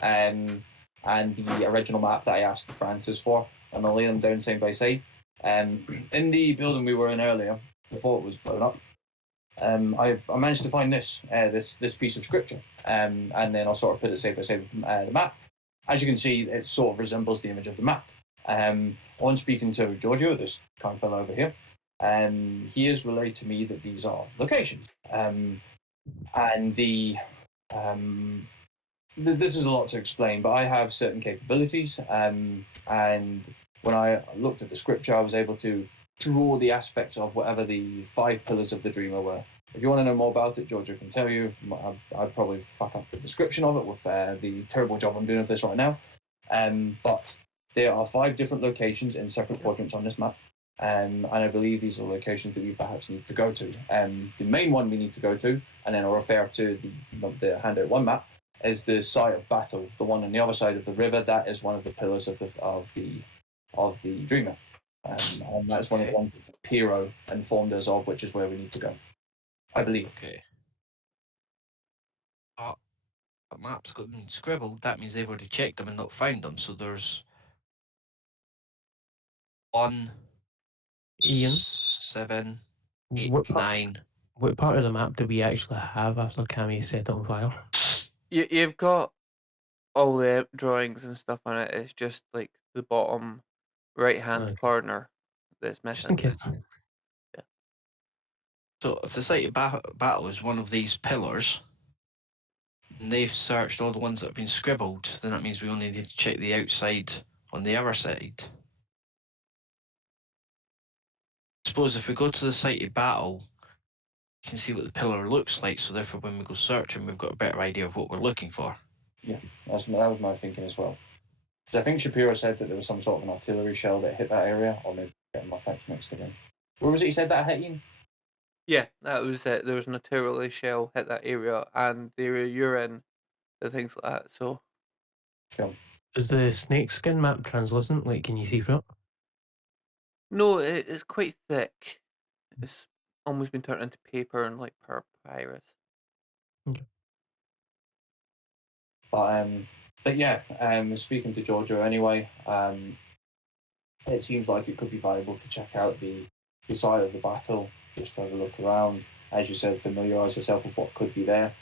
and the original map that I asked Francis for, and I'll lay them down side by side. In the building we were in earlier, before it was blown up, I managed to find this piece of scripture, and then I'll sort of put it side by side with the map. As you can see, it sort of resembles the image of the map. On speaking to Giorgio, this kind fellow over here, he has relayed to me that these are locations, and this is a lot to explain, but I have certain capabilities, and when I looked at the scripture, I was able to draw the aspects of whatever the 5 pillars of the dreamer were. If you want to know more about it, Giorgio can tell you. I'd probably fuck up the description of it with the terrible job I'm doing of this right now. But there are 5 different locations in separate quadrants on this map. And I believe these are locations that we perhaps need to go to. The main one we need to go to, and then I'll refer to the handout 1 map, is the site of battle, the one on the other side of the river. That is one of the pillars of the dreamer. And that's one of the ones that Piero informed us of, which is where we need to go, I believe. Okay. The map's got them scribbled. That means they've already checked them and not found them. So there's 1, Ian? 7, 8, What 9. What part of the map do we actually have after Cammy set it on fire? You've got all the drawings and stuff on it. It's just like the bottom right-hand Okay. corner that's Just in missing. case. So if the site of battle is one of these pillars, and they've searched all the ones that have been scribbled, then that means we only need to check the outside on the other side. I suppose if we go to the site of battle, you can see what the pillar looks like, so therefore when we go searching, we've got a better idea of what we're looking for. Yeah, that was my thinking as well. Because I think Shapiro said that there was some sort of an artillery shell that hit that area, or maybe getting my facts mixed again. Where was it he said that hit Ian? Yeah, that was it. There was an artillery shell hit that area, and there were urine and things like that. So Cool. Is the snake skin map translucent? Like, can you see through it? no, it's quite thick. It's almost been turned into paper and like papyrus. But yeah, speaking to Giorgio anyway, it seems like it could be viable to check out the site of the battle, just have a look around. as you said, familiarise ourselves with what could be there,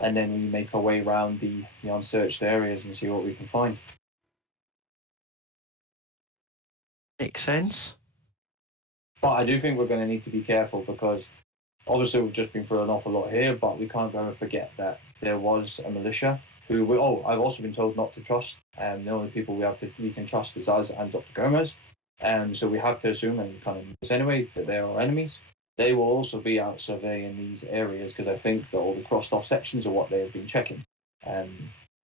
and then we make our way around the unsearched areas and see what we can find. Makes sense. But I do think we're going to need to be careful because obviously we've just been through an awful lot here, but we can't go and forget that there was a militia who I've also been told not to trust. The only people we can trust is us and Dr. Gomez. So we have to assume, and kind of know this anyway, that they are our enemies. They will also be out surveying these areas because I think that all the crossed off sections are what they have been checking.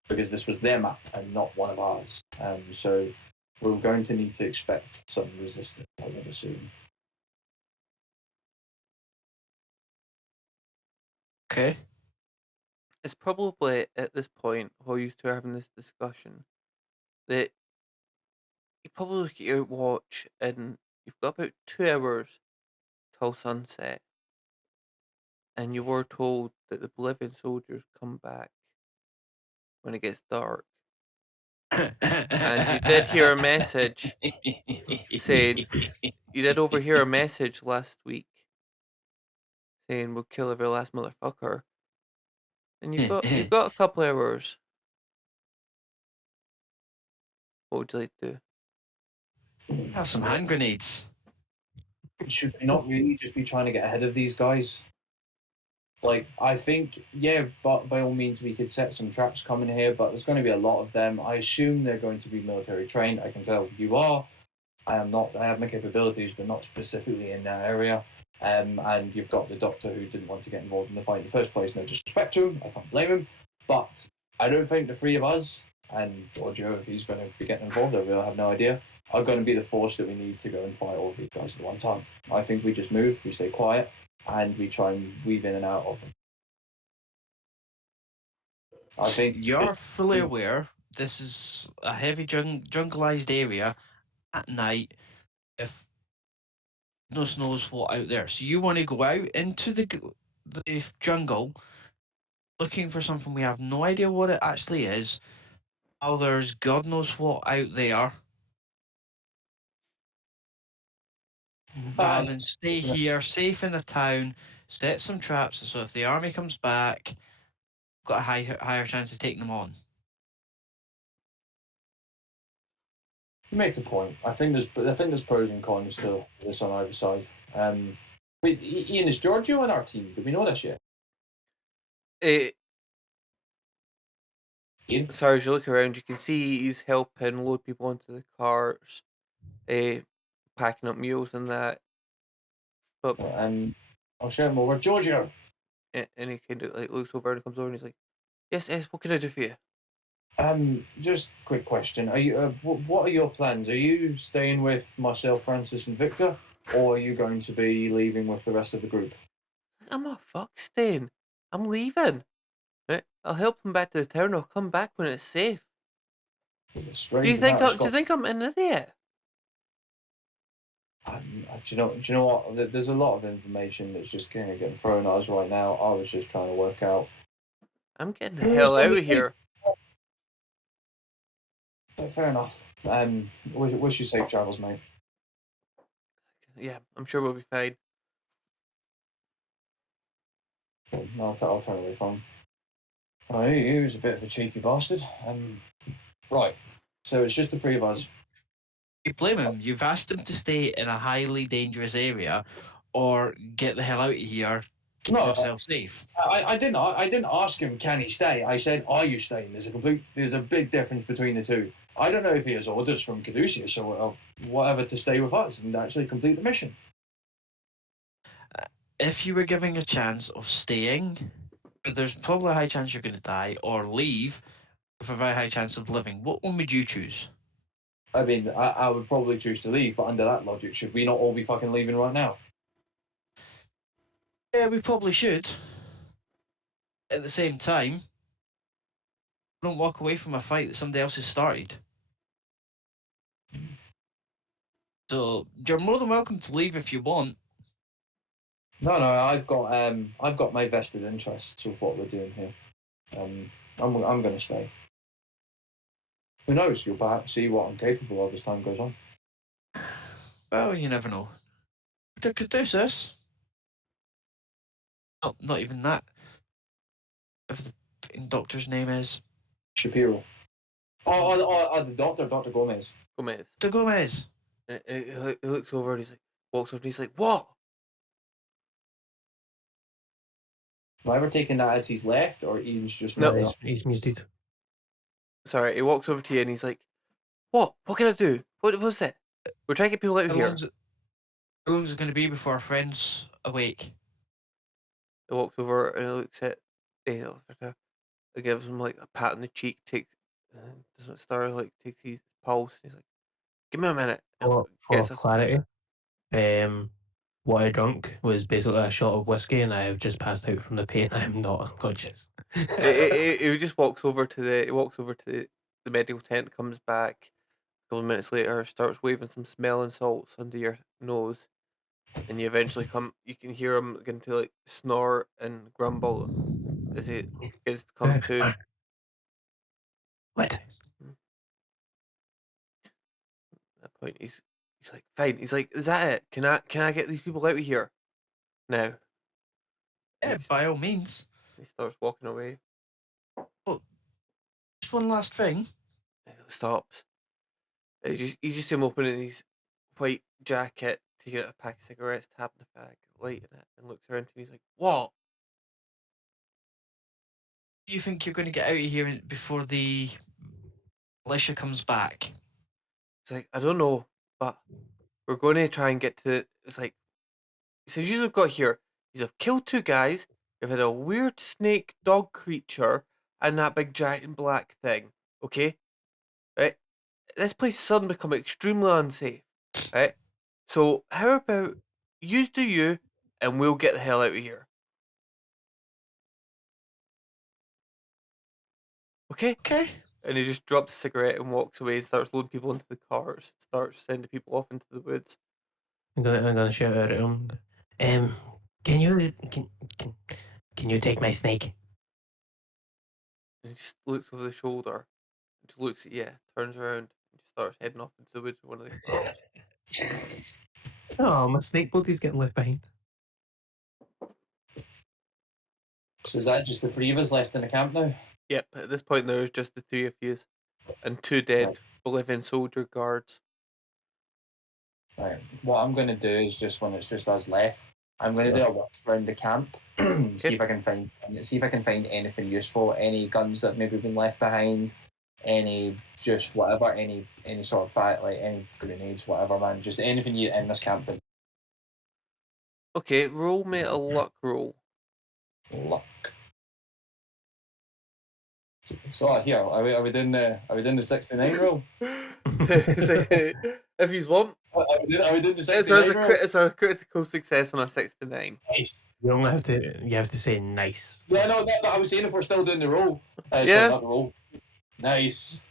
Because this was their map and not one of ours. So we're going to need to expect some resistance, I would assume. Okay. It's probably at this point, while you two are having this discussion, that you probably look at your watch and you've got about 2 hours till sunset, and you were told that the Bolivian soldiers come back when it gets dark. And you did hear a message saying- You did overhear a message last week saying we'll kill every last motherfucker, and you've got a couple hours. What would you like to do? have some hand grenades. Should we not really just be trying to get ahead of these guys? Like, I think, yeah, but by all means we could set some traps coming here, but there's going to be a lot of them. I assume they're going to be military trained. I can tell you are. I am not. I have my capabilities, but not specifically in that area. And you've got the doctor who didn't want to get involved in the fight in the first place. No disrespect to him. I can't blame him. But I don't think the three of us, and Giorgio, if he's going to be getting involved, I really have no idea, are going to be the force that we need to go and fight all of these guys at one time. I think we just move, we stay quiet, and we try and weave in and out of them. I think You're fully aware this is a heavy jungleized area at night. If goodness knows what out there, so you want to go out into the jungle looking for something we have no idea what it actually is. While there's God knows what out there, rather than stay here, safe in the town, set some traps, so if the army comes back, got a higher chance of taking them on. you make a point. I think there's pros and cons to this on either side. Wait, Ian, is Giorgio in our team? Did we know this yet? Ian? Sorry, as you look around, you can see he's helping load people onto the carts, packing up meals and that. But I'll show him over. Giorgio! and he kind of like looks over and comes over and he's like, "Yes, what can I do for you?" Just quick question. Are you? What are your plans? Are you staying with myself, Francis, and Victor, or are you going to be leaving with the rest of the group? I'm a fuck staying. I'm leaving. Right? I'll help them back to the town. I'll come back when it's safe. Is it strange? Do you think I'm an idiot? Do you know what? There's a lot of information that's just kind of getting thrown at us right now. I was just trying to work out. I'm getting the hell out of here. But fair enough. Wish you safe travels, mate. Yeah, I'm sure we'll be fine. No, I'll turn away from him. Oh, he was a bit of a cheeky bastard. Right. So it's just the three of us. You blame him. You've asked him to stay in a highly dangerous area, or get the hell out of here. Keep yourself safe. I didn't ask him, can he stay? I said, are you staying? There's a big difference between the two. I don't know if he has orders from Caduceus or whatever to stay with us and actually complete the mission. If you were giving a chance of staying, there's probably a high chance you're going to die, or leave with a very high chance of living. What one would you choose? I mean, I would probably choose to leave, but under that logic, should we not all be fucking leaving right now? Yeah, we probably should. At the same time, don't walk away from a fight that somebody else has started. So you're more than welcome to leave if you want. No, I've got my vested interests with what we're doing here. I'm going to stay. Who knows? You'll perhaps see what I'm capable of as time goes on. Well, you never know. Could do this. Not even that. If the fucking doctor's name is Shapiro. Oh, the doctor, Dr. Gomez. Gomez. De Gomez. And he looks over and walks over and he's like, what? Am I ever taking that as he's left, or Ian's just No. moving up? He's muted. Sorry, he walks over to you and he's like, what? What can I do? What's it? We're trying to get people out of How here. long is it going to be before our friends awake? He walks over and he looks at he gives him like a pat on the cheek, doesn't start, like takes his pulse. He's like, give me a minute. And For gets a- clarity, what I drunk was basically a shot of whiskey, and I have just passed out from the pain. I'm not unconscious. he just walks over to the medical tent, comes back a couple of minutes later, starts waving some smelling salts under your nose, and you eventually you can hear him begin to like snore and grumble as he gets to come to. What? At that point, he's like, fine. He's like, is that it? Can I get these people out of here now? Yeah, by all means. He starts walking away. Just one last thing. And he stops. You just see him opening his white jacket, taking out a pack of cigarettes, tapping the bag, lighting it, and looks around and he's like, what? Do you think you're going to get out of here before the militia comes back? It's like, I don't know, but we're going to try and get to. It's like, since you've got here, you've killed 2 guys, you've had a weird snake dog creature, and that big giant black thing, okay? Right? This place has suddenly become extremely unsafe, right? So, how about you do you, and we'll get the hell out of here? Okay? Okay. And he just drops a cigarette and walks away and starts loading people into the cars, starts sending people off into the woods. I'm gonna shout out at him. Can you take my snake? And he just looks over the shoulder, just looks at you, turns around, and just starts heading off into the woods with one of the cars. Oh, my snake buddy's getting left behind. So is that just the 3 of us left in the camp now? Yep, at this point there's just the 3 of you and 2 dead Right. Bolivian soldier guards. Right. What I'm going to do is just when it's just us left, I'm going to do a walk around the camp, see if I can find anything useful, any guns that maybe been left behind, any just whatever, any sort of fight, like any grenades, whatever, man, just anything you in this camp that Okay, roll me a luck roll. luck. So here, are we doing the 69 roll? If you want, Are we doing the 69 roll? it's a critical success on a 69. Nice. You don't have to. You have to say nice. Yeah, no, but I was saying if we're still doing the roll. Yeah. Sorry, not the roll. Nice.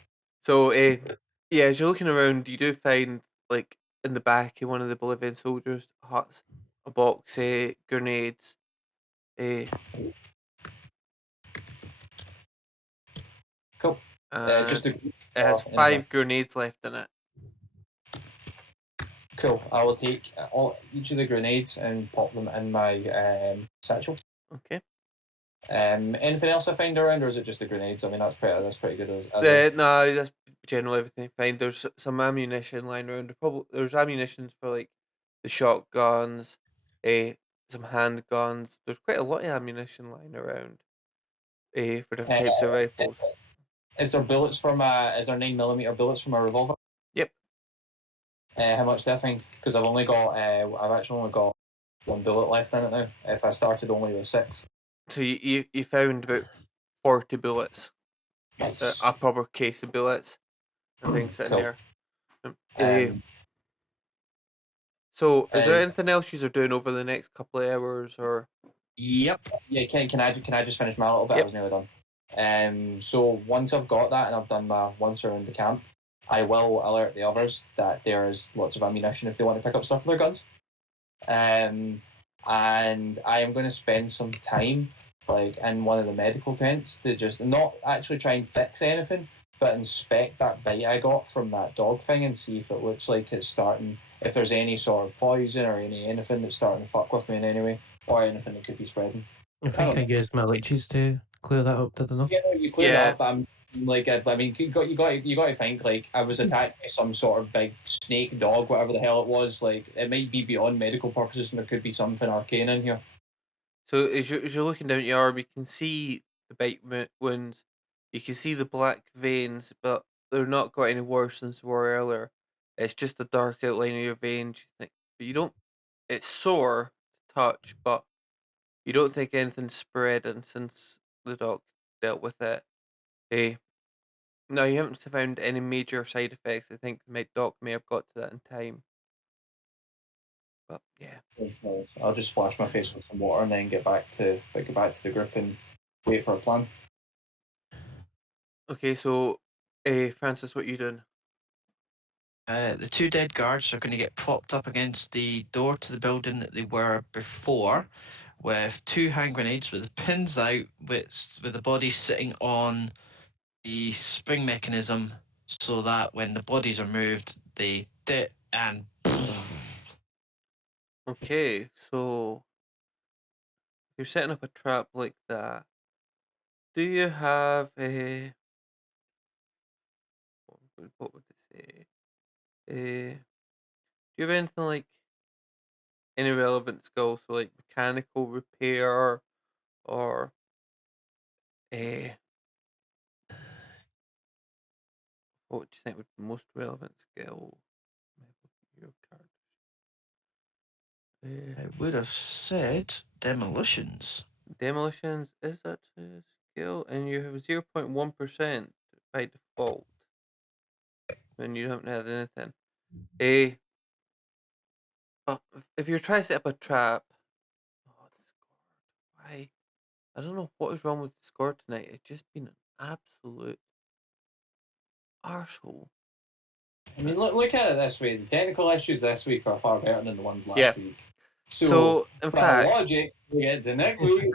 So, yeah, as you're looking around, you do find, like, in the back of one of the Bolivian soldiers' huts, a box of grenades. Cool. And Just a, it has 5 grenades left in it. cool. I will take each of the grenades and pop them in my satchel. Okay. Anything else I find around, or is it just the grenades? I mean, that's pretty good as No, that's generally everything fine. There's some ammunition lying around. There's ammunitions for like the shotguns, some handguns. There's quite a lot of ammunition lying around, for different types of rifles. Is there bullets from is there 9mm bullets from a revolver? Yep. How much do I find? Because I've actually only got 1 bullet left in it now. If I started only with 6. So you found about 40 bullets, Nice. a proper case of bullets, and things sitting Cool. there. So is there uh, anything else you are doing over the next couple of hours, or? Yep. Yeah, can I just finish my little bit? Yep. I was nearly done. So once I've got that and I've done my once around the camp, I will alert the others that there is lots of ammunition if they want to pick up stuff for their guns. And I am going to spend some time like in one of the medical tents to just not actually try and fix anything, but inspect that bite I got from that dog thing and see if it looks like it's starting, if there's any sort of poison or anything that's starting to fuck with me in any way, or anything that could be spreading. I think I used my leeches to clear that up, did I not? Yeah, no, you cleared Yeah. it up. I mean, you got to think like I was attacked by some sort of big snake dog, whatever the hell it was. Like it might be beyond medical purposes, and there could be something arcane in here. So as you're looking down at your arm, you can see the bite wounds. You can see the black veins, but they're not got any worse than they were earlier. It's just the dark outline of your veins. You think, but you don't. It's sore to touch, but you don't think anything's spreading since the doc dealt with it. Hey, no, you haven't found any major side effects. I think my doc may have got to that in time. But yeah. I'll just splash my face with some water and then get back to the group and wait for a plan. Okay, so, Francis, what you doing? The two dead guards are going to get propped up against the door to the building that they were before, with two hand grenades with the pins out, with the bodies sitting on the spring mechanism, so that when the bodies are moved, they dip and. Okay, so you're setting up a trap like that. Do you have a what would they say? Do you have anything like any relevant skills, so like mechanical repair or a what would you think would be the most relevant skill? Your card. I would have said demolitions. Demolitions is that a skill, and you have 0.1% by default when you haven't had anything. A But if you're trying to set up a trap, oh, Discord, why? I don't know what is wrong with Discord tonight. It's just been an absolute arsehole. I mean, look at it this way: the technical issues this week are far better than the ones last Yeah. week. So, in by fact, logic, we get to next week.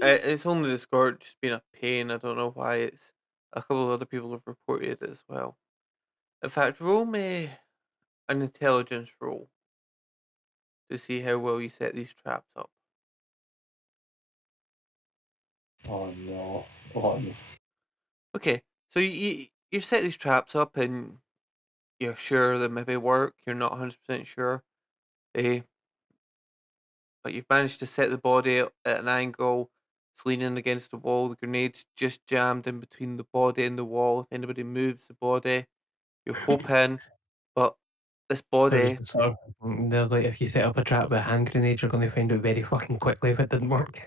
it's only Discord just been a pain. I don't know why. It's a couple of other people have reported it as well. In fact, roll me an intelligence roll to see how well you set these traps up. Oh no! Oh no! Okay, so you've set these traps up and you're sure they maybe work. You're not 100% sure. Eh, but you've managed to set the body at an angle. It's leaning against the wall. The grenade's just jammed in between the body and the wall. If anybody moves the body, you're hoping. But this body, They're like, if you set up a trap with hand grenades, you're going to find out very fucking quickly if it didn't work.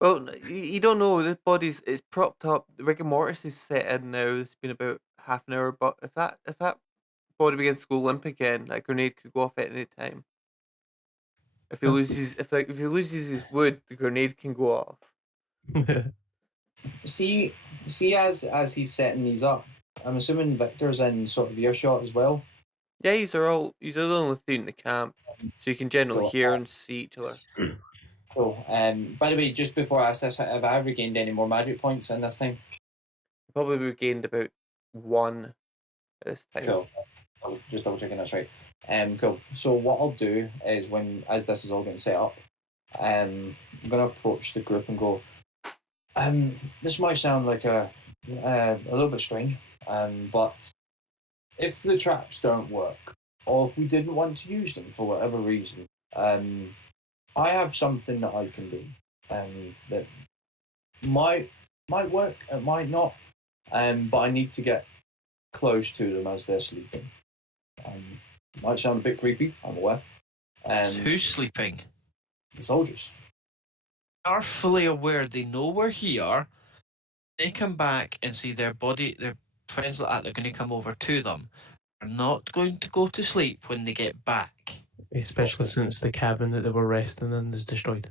well, you don't know. This body's it's propped up. The rigor mortis is set in now. It's been about half an hour. But if that body begins to go limp again, that grenade could go off at any time. If he loses his wood, the grenade can go off. See, as he's setting these up, I'm assuming Victor's in sort of earshot as well. Yeah, these are the only three in the camp, so you can generally Cool. hear and see each other. Cool. By the way, just before I ask this, have I regained any more magic points in this time? Probably regained about 1 this time. Cool. Just double checking that's right. Cool. So what I'll do is as this is all getting set up, I'm gonna approach the group and go. This might sound like a little bit strange, but if the traps don't work, or if we didn't want to use them for whatever reason, I have something that I can do, that might work, it might not, but I need to get close to them as they're sleeping. Might sound a bit creepy, I'm aware. Who's sleeping? The soldiers. Are fully aware they know we're here. They come back and see their friends like that, they're going to come over to them. They're not going to go to sleep when they get back. Especially since the cabin that they were resting in is destroyed.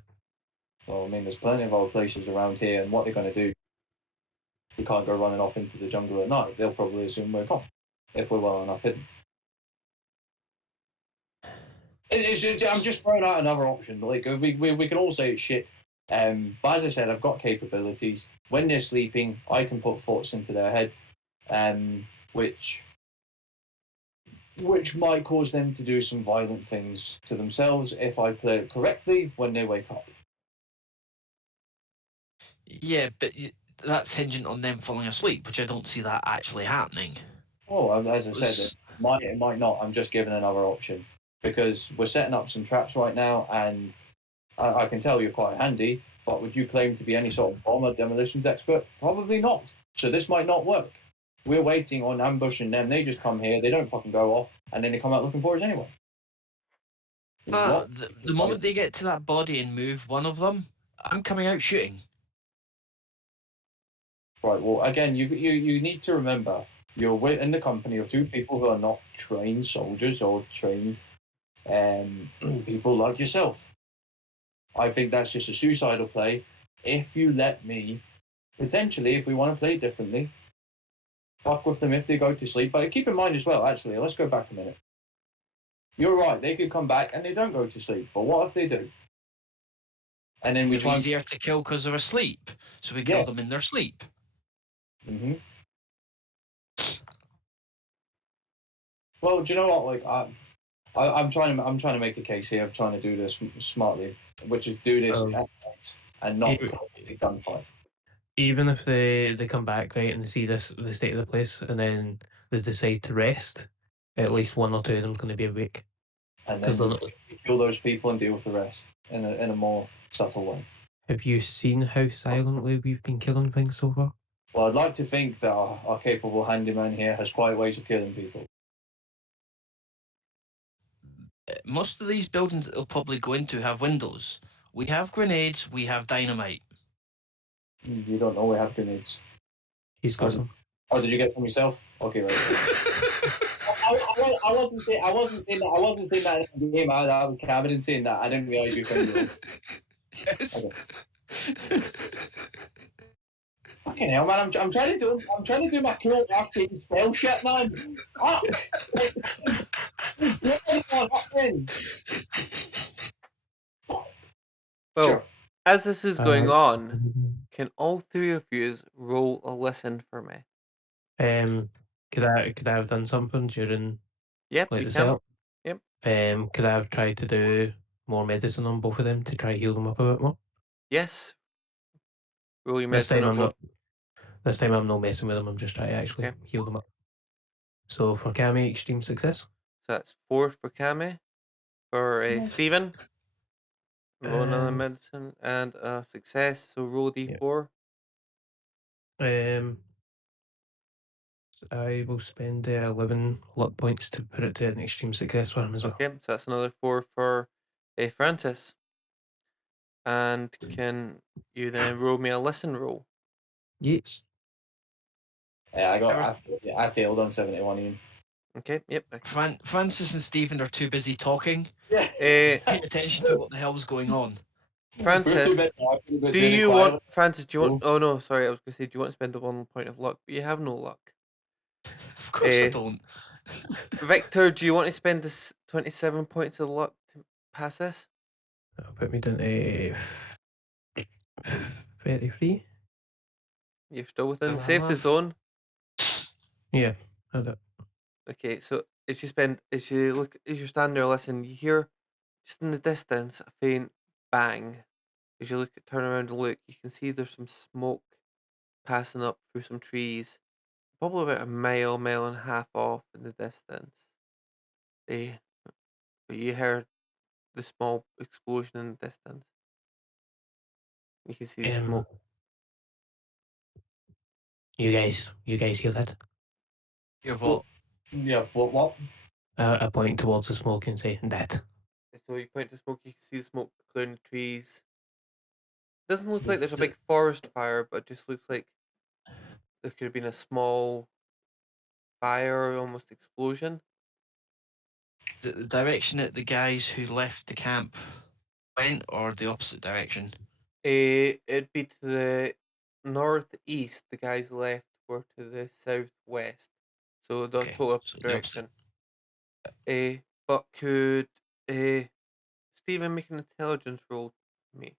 Well, I mean, there's plenty of other places around here, and what they're going to do, we can't go running off into the jungle at night. They'll probably assume we're gone, if we're well enough hidden. I'm just throwing out another option. Like we can all say it's shit. But as I said, I've got capabilities. When they're sleeping, I can put thoughts into their head, which might cause them to do some violent things to themselves if I play it correctly when they wake up. Yeah, but that's hinging on them falling asleep, which I don't see that actually happening. Oh, as I said, Was- it might not. I'm just giving another option because we're setting up some traps right now, and I can tell you're quite handy. But would you claim to be any sort of bomber demolitions expert? Probably not. So this might not work. We're waiting on ambushing them. They just come here. They don't fucking go off, and then they come out looking for us anyway. This is what the moment they get to that body and move one of them, I'm coming out shooting. Right. Well, again, you need to remember you're in the company of two people who are not trained soldiers or trained people like yourself. I think that's just a suicidal play. If you let me, potentially, if we want to play differently, fuck with them if they go to sleep. But keep in mind as well, actually, let's go back a minute. You're right, they could come back and they don't go to sleep. But what if they do? And then we They're try easier to kill because they're asleep, so we kill Yeah. them in their sleep. Mm-hmm. Well, do you know what? Like, I'm trying to make a case here. I'm trying to do this smartly, which is do this at night and not Even- go to a gunfight. Even if they come back, right, and they see the state of the place, and then they decide to rest, at least one or two of them's going to be awake. And Because then we kill those people and deal with the rest in a more subtle way. have you seen how silently we've been killing things so far? Well, I'd like to think that our capable handyman here has quiet ways of killing people. Most of these buildings that they'll probably go into have windows. We have grenades, we have dynamite. You don't know we have grenades. He's got some. Oh, did you get some yourself? Okay, right. I wasn't saying that in the game. I was Cameron saying that. I didn't realize you found it. Yes. Okay. Fucking hell, man! I'm trying to do my cool arcane spell shit, man. Fuck! Well, Sure. as this is going Uh, on, can all three of you roll a listen for me? Could I have done something during Yep, like you the can. setup? Yep. Could I have tried to do more medicine on both of them to try heal them up a bit more? Yes. Roll your This medicine time on I'm both. not. This time I'm not messing with them. I'm just trying to actually Okay. heal them up. So for Cammy, extreme success. So that's 4 for Cammy. For Stephen, roll another And- medicine and a success. So roll d4. I will spend 11 luck points to put it to an extreme success for him as well. Okay, so that's another 4 for Francis. And can you then roll me a listen roll? Yes. Yeah, I failed on 71. Ian. Okay, yep. Francis and Stephen are too busy talking. Yeah. Pay attention to what the hell's going on. Francis, do you want Francis? Do you want? Oh no, sorry. I was going to say, do you want to spend the 1 point of luck? But you have no luck. Of course I don't. Victor, do you want to spend this 27 points of luck to pass this? That'll put me down to 33. You're still within the Still safety alive. zone. Yeah, had it. Okay, so as you stand there, listen, you hear just in the distance a faint bang. As you turn around and look, you can see there's some smoke passing up through some trees, probably about a mile, mile and a half off in the distance. But you heard the small explosion in the distance. You can see the smoke. You guys hear that? Your what? Yeah. What? I point towards the smoke and say that. So you point to smoke, you can see the smoke clearing the trees. Doesn't look like there's a big forest fire, but it just looks like there could have been a small fire, almost explosion. The direction that the guys who left the camp went, or the opposite direction? It'd be to the northeast. The guys left were to the southwest, so the Okay, total so opposite the opposite. direction. But could Stephen make an intelligence roll to me?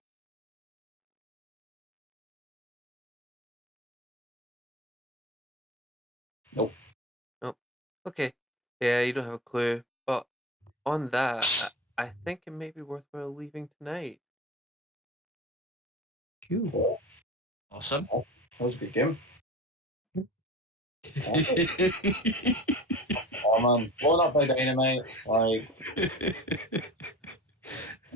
Nope. Nope. Okay. Yeah, you don't have a clue. But on that, I think it may be worthwhile leaving tonight. Cool. Awesome. That was a good game. Oh man, blown up by dynamite. Like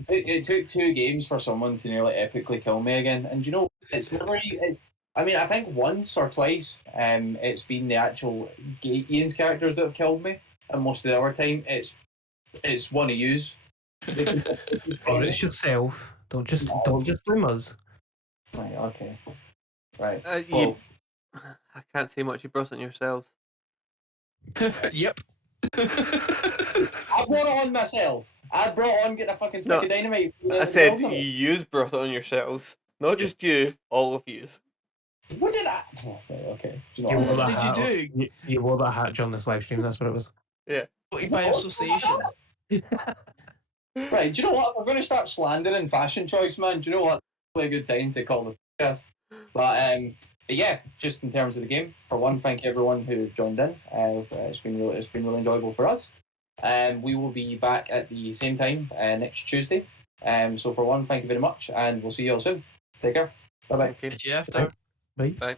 it took 2 games for someone to nearly epically kill me again. And you know, it's never. It's. I mean, I think once or twice, it's been the actual Ian's characters that have killed me, and most of the other time, it's one of yous. Or it's yourself. Don't just blame us. Right. Okay. Right. You, I can't say much. You brought on yourselves. Yep. I brought it on myself. I brought on getting a fucking stick of dynamite. I said you brought it on yourselves, not just you, all of yous. What did I? Oh, okay. Do you know What did you do? You wore that hat during this live stream. That's what it was. Yeah. By association. Right. Do you know what? If we're going to start slandering fashion choice, man, do you know what? Probably a good time to call the podcast. But yeah, just in terms of the game, for one, thank you everyone who joined in. It's been really enjoyable for us. We will be back at the same time next Tuesday. So for one, thank you very much, and we'll see you all soon. Take care. Bye bye. Okay. Did you have to? Bye. Bye.